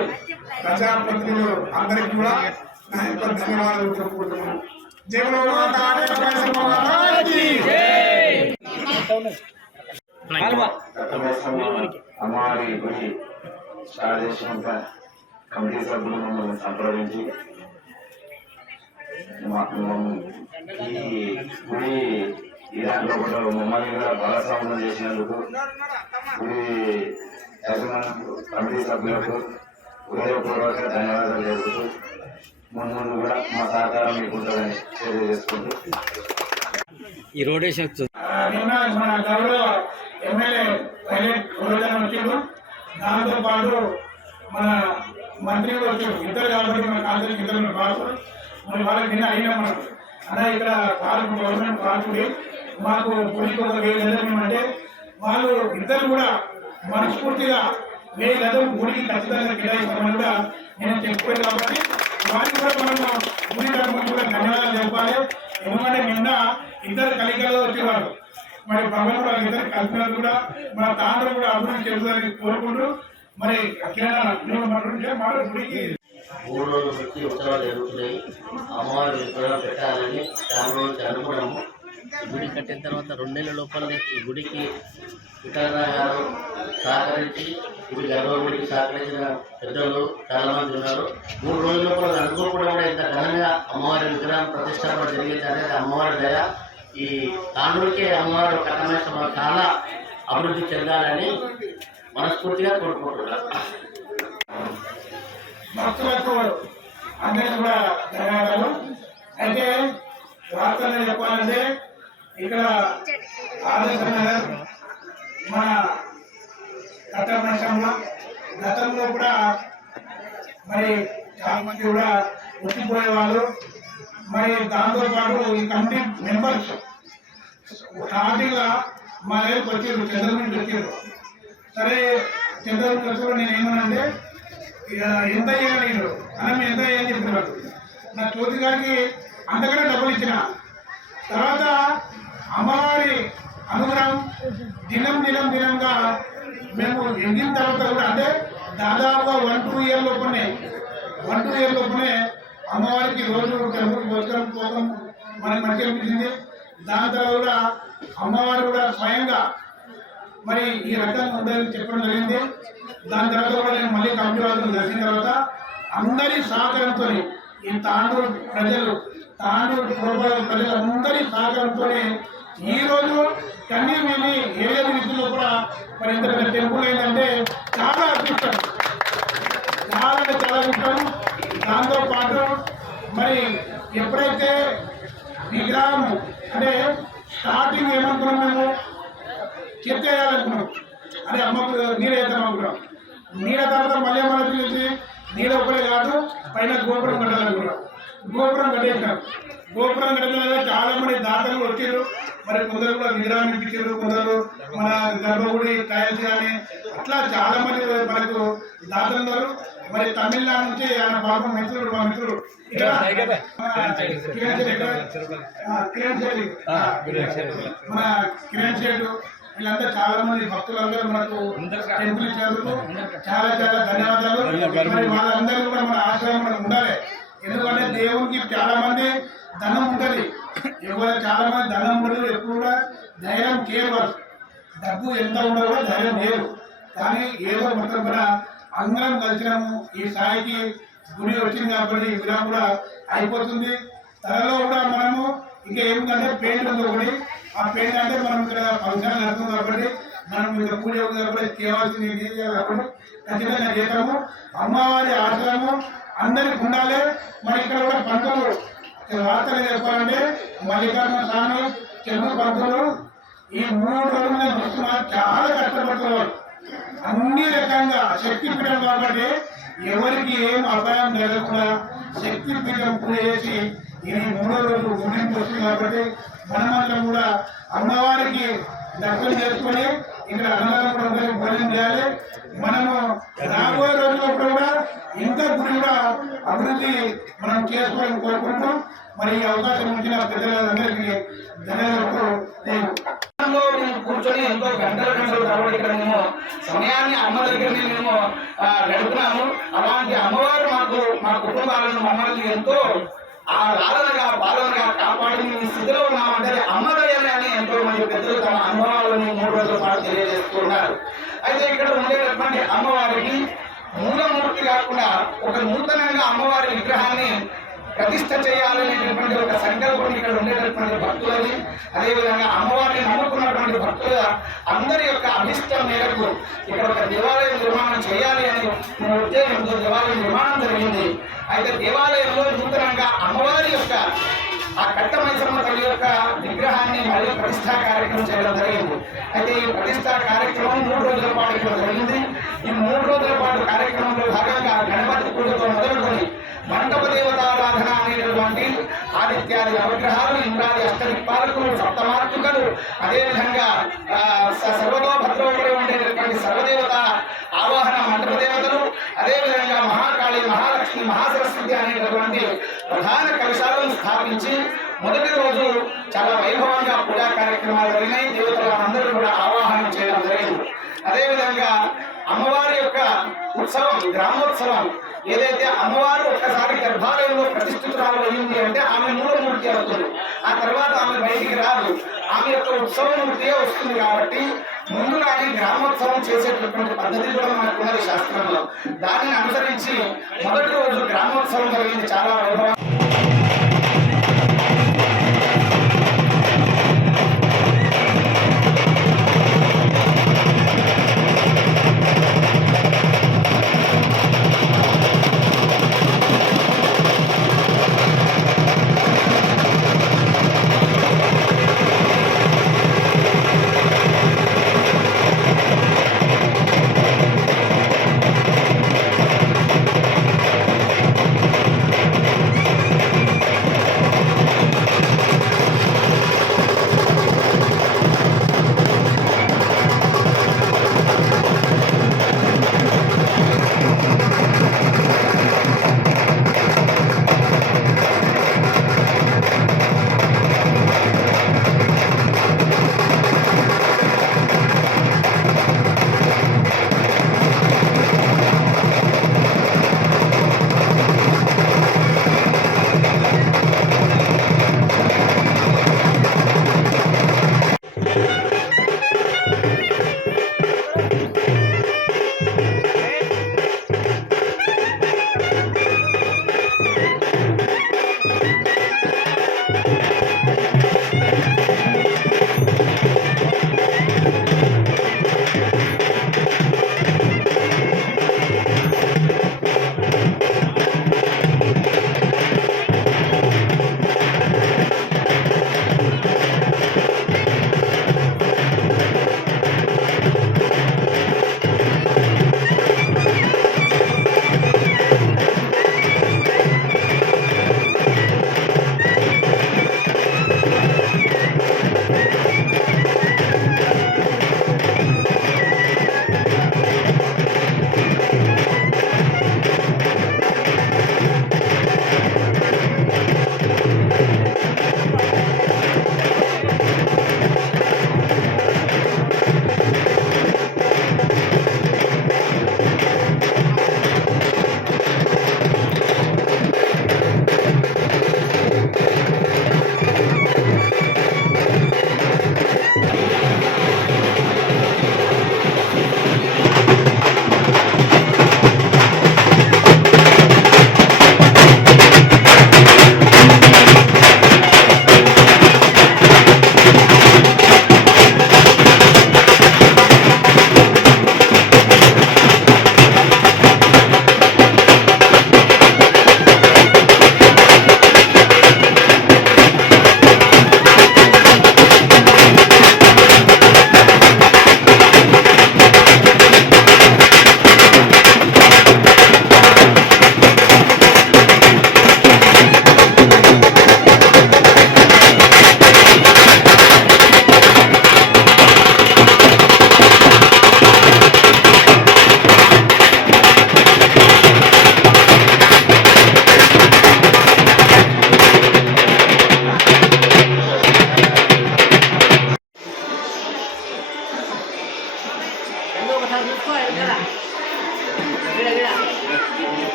ప్రజాప్రతినిధులు అందరికీ కూడా నా యొక్క ధన్యవాదాలు చెప్పుకుంటున్నాను. అమ్మవారి గుడి స్టార్ట్ చేసినాక కమిటీ సభ్యులు మమ్మల్ని సంప్రదించి ఈ గుడి ఈ దాంట్లో కూడా మమ్మల్ని కూడా భాగస్వామ్యం చేసినందుకు గుడి కమిటీ సభ్యులకు హృదయపూర్వక ధన్యవాదాలు తెలుపుతూ ముందు కూడా మా సహకారం మీకు ఉంటుందని తెలియజేసుకుంటూ ఈ రోడేషన్ నిన్న మన గౌరవ ఎమ్మెల్యే పైలట్ గోవర్ధన్ వచ్చిండు. దాంతో పాటు మన మంత్రి కూడా వచ్చారు, ఇద్దరు కాబట్టి మన కాలేజీకి ఇద్దరు పార్కు. మరి వాళ్ళకి నిన్న అయినా మనం అలా ఇక్కడ పార్కు గవర్నమెంట్ పార్కు మాకు గుడికి ఒక 1000 గజలు అంటే వాళ్ళు ఇద్దరు కూడా మనస్ఫూర్తిగా 1000 గజలు గుడికి ఖచ్చితంగా కేటాయిస్తామని కూడా నేను చెప్పాను. కాబట్టి వారికి కూడా మనం గుడి తరఫున కూడా ధన్యవాదాలు చెప్పాలి. ఎందుకంటే నిన్న ఇద్దరు కలికలు వచ్చేవారు, మరి భగవంతుడు వాళ్ళ ఇద్దరు కలిపినారు కూడా మన తాండ్రు కూడా అభివృద్ధి చెందుతారని కోరుకుంటూ మరి గుడికి 3 రోజుల నుంచి ఉత్సవాలు జరుగుతున్నాయి. అమ్మవారి విగ్రహం పెట్టాలని చాలా రోజులు అనుకున్నాము. గుడి కట్టిన తర్వాత 2 నెలల లోపలనే ఈ గుడికి విఠలరావు గారు సహకరించి గుడి గర్భగుడికి సహకరించిన పెద్దలు చాలా మంది ఉన్నారు. 3 రోజుల లోపల అనుకోకుండా కూడా ఇంత ఘనంగా అమ్మవారి విగ్రహం ప్రతిష్టాపన జరిగింది అనేది అమ్మవారి దయ. ఈ తాండూరుకే అమ్మవారు కట్టమేశ్వరం చాలా అభివృద్ధి చెందాలని మనస్ఫూర్తిగా కోరుకుంటున్నారు. భక్తులకు అందరికీ కూడా ధన్యవాదాలు. అయితే వార్తలు చెప్పాలంటే ఇక్కడ ఆదర్శ నగర్ మన కట్టమేశ్వరంలో గతంలో కూడా మరి చాలా మంది కూడా వచ్చిపోయే వాళ్ళు. మరి దాంతోపాటు ఈ కమిటీ మెంబర్స్ స్టార్టింగ్ మా దగ్గరికి వచ్చారు, చంద్రబాబు వచ్చారు. సరే చంద్రబాబు వచ్చినప్పుడు నేను ఏమన్నానంటే ఎంత అయ్యాను అన్న ఎంత అయ్యని చెప్తున్నారు. నా జ్యోతి గారికి అంతకన్నా డబ్బులు ఇచ్చిన తర్వాత అమ్మవారి అనుగ్రహం దినంగా మేము ఎదిగిన తర్వాత కూడా అంటే దాదాపుగా 1-2 ఇయర్ లోపలనే అమ్మవారికి రోజు టెంపుల్ భోజనం కోసం మనకి మంచిగా అనిపించింది. దాని తర్వాత కూడా అమ్మవారు కూడా స్వయంగా మరి ఈ రకంగా ఉండాలని చెప్పడం జరిగింది. దాని తర్వాత కూడా నేను మళ్ళీ కంప్యూటర్ దర్శించిన తర్వాత అందరి సహకారంతో ఈ తాండూరు ప్రజలు అందరి సహకారంతో ఈరోజు కన్యమేని ఏరియా విధుల్లో కూడా మరి ఇంత పెద్ద టెంపుల్ ఏంటంటే చాలా అదృష్టం, చాలా ఇష్టం. దాంతోపాటు మరి ఎప్పుడైతే విగ్రహం అంటే స్టార్టింగ్ ఏమనుకున్నాం, మేము చెత్తేయాలనుకున్నాం, అదే అమ్మకు నీరు వేద్దాం అనుకున్నాం. నీళ్ళ తర్వాత మళ్ళీ మనం చూసి నీళ్ళ ఒక్కడే కాదు పైన గోపురం కట్టాలనుకున్నాం. గోపురం కట్టేసినాం. గోపురం కట్టిన చాలా మంది దాతలు వచ్చారు. మరి కొందరు కూడా విగ్రహం ఇప్పించారు, కొందరు మన గర్భగుడి టైల్స్ కానీ అట్లా చాలా మంది మనకు దాతలు ఉన్నారు. మరి తమిళనాడు నుంచి ఆయన పాపం మిత్రుడు మా మిత్రుడు మన కిరణ్ శెట్టి వీళ్ళంతా చాలా మంది భక్తులందరూ మనకు టెంపుల్ ఇచ్చినందుకు చాలా ధన్యవాదాలు. మరి వాళ్ళందరూ కూడా మన ఆశ్రయం మనకు ఉండాలి. ఎందుకంటే దేవునికి చాలా మంది ధనం ఉంటుంది, చాలా మంది ధనం ఉండదు. ఎప్పుడు కూడా ధైర్యం కేవలం డబ్బు ఎంత ఉండదు కూడా ధైర్యం లేదు. కానీ ఏదో మొత్తం కూడా అందరం కలిసినాము. ఈ స్థాయికి గుడి వచ్చింది కాబట్టి ఈ విగ్రహం కూడా అయిపోతుంది. త్వరలో కూడా మనము ఇంకా ఏమిటంటే పెయింట్ ఉంది ఒకటి. ఆ పెయింట్ అంటే మనం ఇక్కడ ఫంక్షన్ నడుతుంది కాబట్టి మనం ఇక్కడ పూజ ఉంది కాబట్టి చేయవలసింది ఏం చేయాలి కాబట్టి ఖచ్చితంగా చేస్తాము. అమ్మవారి ఆశ్రమము అందరికి ఉండాలి. మరి ఇక్కడ కూడా పంతులు వార్తలు చెప్పాలంటే మల్లికార్జున స్వామి, చెరువు పంతులు ఈ 3 రోజుల దృష్టి చాలా కష్టపడుతున్నారు. అన్ని రకంగా శక్తిపీఠం కాబట్టి ఎవరికి ఏం అపాయం జరగకుండా శక్తిపీఠం పూజ చేసి ఇది 3వ రోజు ముగింపు వస్తుంది కాబట్టి మనమందరం కూడా అమ్మవారికి దర్శనం చేసుకుని ఇక్కడ అన్నదానం కూడా భోజనం చేయాలి. మనము రాబోయే రోజుల్లో కూడా ఇంకా గుడి కూడా అభివృద్ధి మనం చేసుకోవాలని కోరుకుంటాం. మరి ఈ అవకాశం ఇచ్చిన పెద్దలందరికీ ధన్యవాదాలు. కూర్చొని ఎంతో గంటలు కాబట్టి ఇక్కడ మేము సమయాన్ని అమ్మ దగ్గర మేము గడుపుతున్నాము. అలాంటి అమ్మవారు మా కుటుంబాలను మమ్మల్ని ఎంతో పాలనగా కాపాడి ఈ స్థితిలో ఉన్నామంటే అమ్మదయ్యని అని ఎంతో మంది పెద్దలు తమ అనుభవాలను 3 రోజుల పాటు తెలియజేస్తున్నారు. అయితే ఇక్కడ ఉండేటటువంటి అమ్మవారికి మూలమూర్తి కాకుండా ఒక నూతనంగా అమ్మవారి విగ్రహాన్ని ప్రతిష్ట చేయాలనేటటువంటి ఒక సంకల్పం ఇక్కడ ఉండేటటువంటి భక్తులని, అదేవిధంగా అమ్మవారిని నమ్ముకున్నటువంటి భక్తుల అందరి యొక్క అభిష్టం మేరకు ఇక్కడ ఒక దేవాలయం నిర్మాణం చేయాలి అని ఉద్దేశంతో దేవాలయం నిర్మాణం జరిగింది. అయితే దేవాలయంలో నూతనంగా అమ్మవారి యొక్క ఆ కట్టమైసమ్మ తల్లి యొక్క విగ్రహాన్ని మళ్ళీ ప్రతిష్టా కార్యక్రమం చేయడం జరిగింది. అయితే ఈ ప్రతిష్టా కార్యక్రమం 3 రోజుల పాటు ఇక్కడ జరిగింది. ఈ 3 రోజుల పాటు కార్యక్రమంలో భాగంగా గణపతి పూజతో మొదలుకొని మండప దేవతారాధన అనేటటువంటి ఆదిత్యాది నవగ్రహాలు, ఇంద్రాది అష్టదిక్పాలకులు, సప్తమాతృకలు, అదేవిధంగా సర్వతోభద్రోపరి ఉండేటటువంటి సర్వదేవత ఆవాహన మండప దేవతలు, అదేవిధంగా మహాకాళి, మహాలక్ష్మి, మహాసరస్వతి అనేటటువంటి ప్రధాన కలశాలను స్థాపించి మొదటి రోజు చాలా వైభవంగా పూజా కార్యక్రమాలు జరిగినాయి. దేవతలందరూ కూడా ఆవాహనం చేయడం జరిగింది. అదేవిధంగా అమ్మవారి యొక్క ఉత్సవం, గ్రామోత్సవం, ఏదైతే అమ్మవారు ఒక్కసారి గర్భాలయంలో ప్రతిష్ఠితురాలు అయింది అంటే ఆమె మూలమూర్తి అవుతుంది. ఆ తర్వాత ఆమె బయటికి రాదు, ఆమె యొక్క ఉత్సవమూర్తియే వస్తుంది. కాబట్టి ముందుగానే గ్రామోత్సవం చేసేటటువంటి పద్ధతి కూడా మనకు ఉన్నది శాస్త్రంలో. దానిని అనుసరించి మొదటి రోజు గ్రామోత్సవం జరిగింది చాలా వైభవం.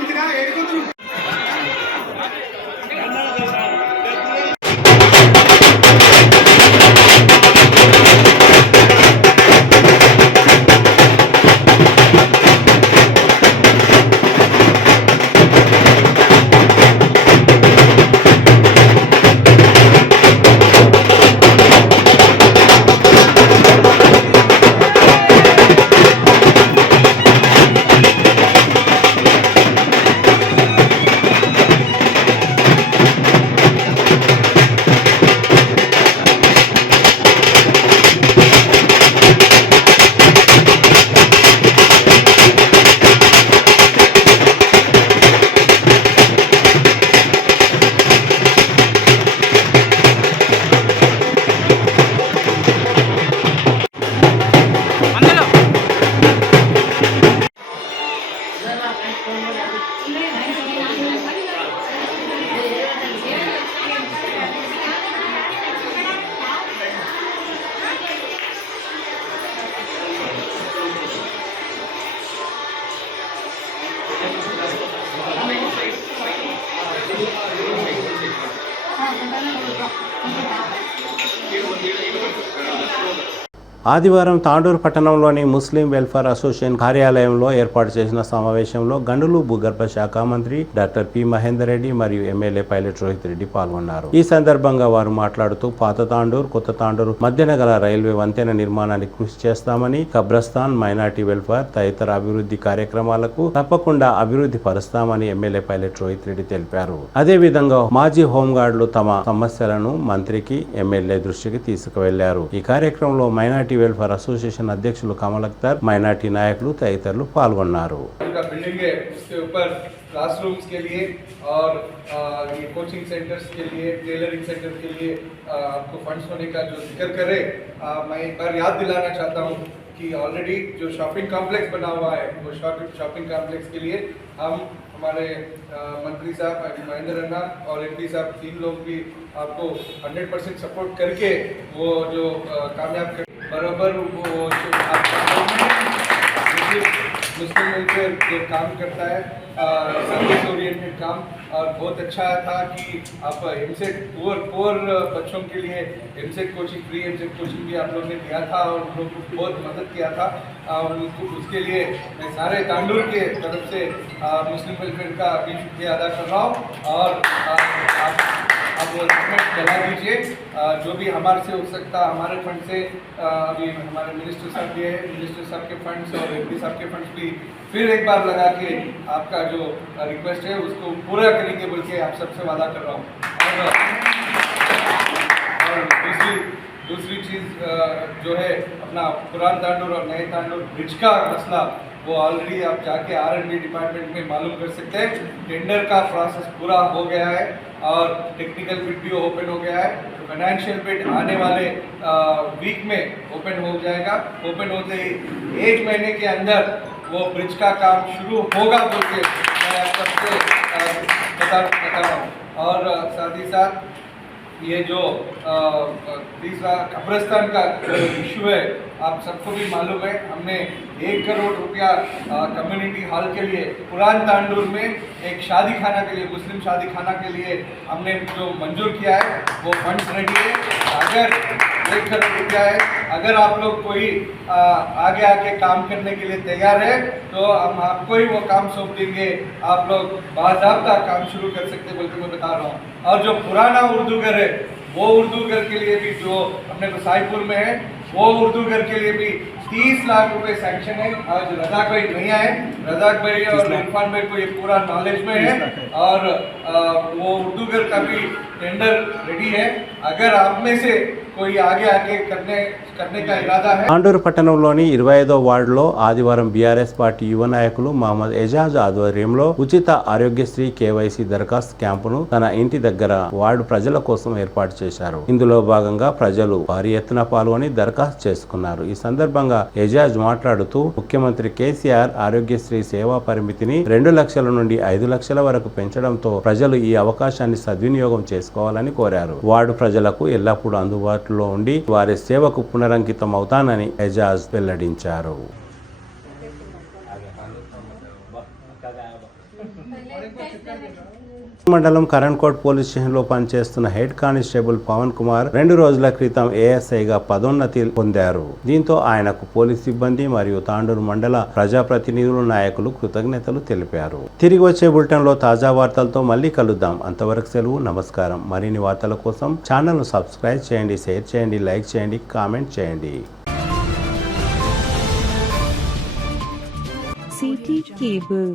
ఇంకా 7 ఆదివారం తాండూరు పట్టణంలోని ముస్లిం వెల్ఫేర్ అసోసియేషన్ కార్యాలయంలో ఏర్పాటు చేసిన సమావేశంలో గనులు భూగర్భ శాఖ మంత్రి డాక్టర్ పి మహేందర్ రెడ్డి మరియు ఎమ్మెల్యే పైలట్ రోహిత్ రెడ్డి పాల్గొన్నారు. ఈ సందర్భంగా వారు మాట్లాడుతూ పాత తాండూరు, కొత్త తాండూరు మధ్యన గల రైల్వే వంతెన నిర్మాణానికి కృషి చేస్తామని, కబ్రస్థాన్, మైనార్టీ వెల్ఫేర్ తదితర అభివృద్ధి కార్యక్రమాలకు తప్పకుండా అభివృద్ధి పరుస్తామని ఎమ్మెల్యే పైలట్ రోహిత్ రెడ్డి తెలిపారు. అదేవిధంగా మాజీ హోంగార్డులు తమ సమస్యలను మంత్రికి, ఎమ్మెల్యే దృష్టికి తీసుకువెళ్లారు. ఈ కార్యక్రమంలో మైనార్టీ వెల్ఫేర్ అసోసియేషన్ అధ్యక్షులు కమల్ అఖ్తర్, మైనార్టీ నాయకులు తదితరులు పాల్గొన్నారు. बिल्डिंग है उसके ऊपर क्लासरूम्स के लिए और ये कोचिंग सेंटर्स के लिए, टेलरिंग सेंटर के लिए आपको फंड्स होने का जो जिक्र करे, मैं एक बार याद दिलाना चाहता हूँ कि ऑलरेडी जो शॉपिंग कॉम्प्लेक्स बना हुआ है वो शॉपिंग कॉम्प्लेक्स के लिए हम हमारे मंत्री साहब महेंद्र अन्ना और एमपी साहब 3 लोग भी आपको 100% सपोर्ट करके वो जो कामयाब कर बराबर वो मुस्लिम वेलफेयर जो काम करता है सर्विस ओरिएंटेड काम, और बहुत अच्छा था कि आप एमसेट पुअर बच्चों के लिए EAMCET coaching, free EAMCET coaching भी आप लोगों ने दिया था और उन लोगों को बहुत मदद किया था। उसके लिए मैं सारे तांडूर के तरफ से मुस्लिम वेलफेयर का भी शुक्रिया अदा कर रहा हूँ। और आप वो रिकमेंड चला दीजिए, जो भी हमारे से हो सकता हमारे फंड से, अभी हमारे मिनिस्टर साहब भी है, मिनिस्टर साहब के फंड्स और एमपी साहब के फंड्स भी फिर एक बार लगा के आपका जो रिक्वेस्ट है उसको पूरा करेंगे बोल के आप सबसे वादा कर रहा हूँ। और दूसरी चीज़ जो है अपना पुरान तांडूर और नए तांडूर ब्रिज का मसला, वो ऑलरेडी आप जाके R&D डिपार्टमेंट में मालूम कर सकते हैं। टेंडर का प्रोसेस पूरा हो गया है और टेक्निकल बिड भी ओपन हो गया है। फाइनेंशियल बिड आने वाले वीक में ओपन हो जाएगा। ओपन होते ही 1 महीने के अंदर वो ब्रिज का काम शुरू होगा बोल के मैं आप सबसे बता रहा हूँ। और साथ ही साथ ये जो तीसरा कब्रिस्तान का इशू है, आप सबको भी मालूम है, हमने 1 करोड़ रुपया कम्युनिटी हॉल के लिए पुरान तांडूर में एक शादी खाना के लिए, मुस्लिम शादी खाना के लिए हमने जो मंजूर किया है वो फंड्स रेडी है। अगर 1 करोड़ रुपया है, अगर आप लोग कोई आगे आके काम करने के लिए तैयार है तो हम आपको ही वो काम सौंप देंगे, आप लोग बाज़ाब्ता काम शुरू कर सकते बोल के मैं बता रहा हूँ। और जो पुराना उर्दू घर है वो उर्दू घर के लिए भी जो अपने गोसाईपुर में है, वो उर्दू घर के लिए भी 30 लाख रुपए सैंक्शन है। आज रजाक भाई नहीं आए, रजाक भाई और इरफान भाई को ये पूरा नॉलेज में है और वो उर्दू घर का भी टेंडर रेडी है। अगर आप में से कोई आगे करने का इरादा है। తాండూరు పట్టణంలోని 25వ వార్డులో ఆదివారం బీఆర్ఎస్ పార్టీ యువ నాయకులు మహమ్మద్ ఎజాజ్ ఆధ్వర్యంలో ఉచిత ఆరోగ్యశ్రీ కేవైసీ దరఖాస్తు క్యాంపును తన ఇంటి దగ్గర వార్డు ప్రజల కోసం ఏర్పాటు చేశారు. ఇందులో భాగంగా ప్రజలు భారీ ఎత్తున పాల్గొని దరఖాస్తు చేసుకున్నారు. ఈ సందర్భంగా ఎజాజ్ మాట్లాడుతూ ముఖ్యమంత్రి కేసీఆర్ ఆరోగ్యశ్రీ సేవా పరిమితిని 2 లక్షల నుండి 5 లక్షల వరకు పెంచడంతో ప్రజలు ఈ అవకాశాన్ని సద్వినియోగం చేసుకోవాలని కోరారు. వార్డు ప్రజలకు ఎల్లప్పుడూ అందుబాటులో ఉండి వారి సేవకు పునరంకితం అవుతానని ఎజాజ్ వెల్లడించారు. మండలం కరణ్కోట్ పోలీస్ స్టేషన్లో పనిచేస్తున్న హెడ్ కానిస్టేబుల్ పవన్ కుమార్ 2 రోజుల క్రితం ఏఎస్ఐగా పదోన్నతి పొందారు. దీంతో ఆయనకు పోలీస్ సిబ్బంది మరియు తాండూరు మండల ప్రజాప్రతినిధులు, నాయకులు కృతజ్ఞతలు తెలిపారు. తిరిగి వచ్చే బులెటిన్లో తాజా వార్తలతో మళ్ళీ కలుద్దాం. అంతవరకు సెలవు, నమస్కారం. మరిన్ని వార్తల కోసం ఛానల్ను సబ్స్క్రైబ్ చేయండి, షేర్ చేయండి, లైక్ చేయండి, కామెంట్ చేయండి. City cable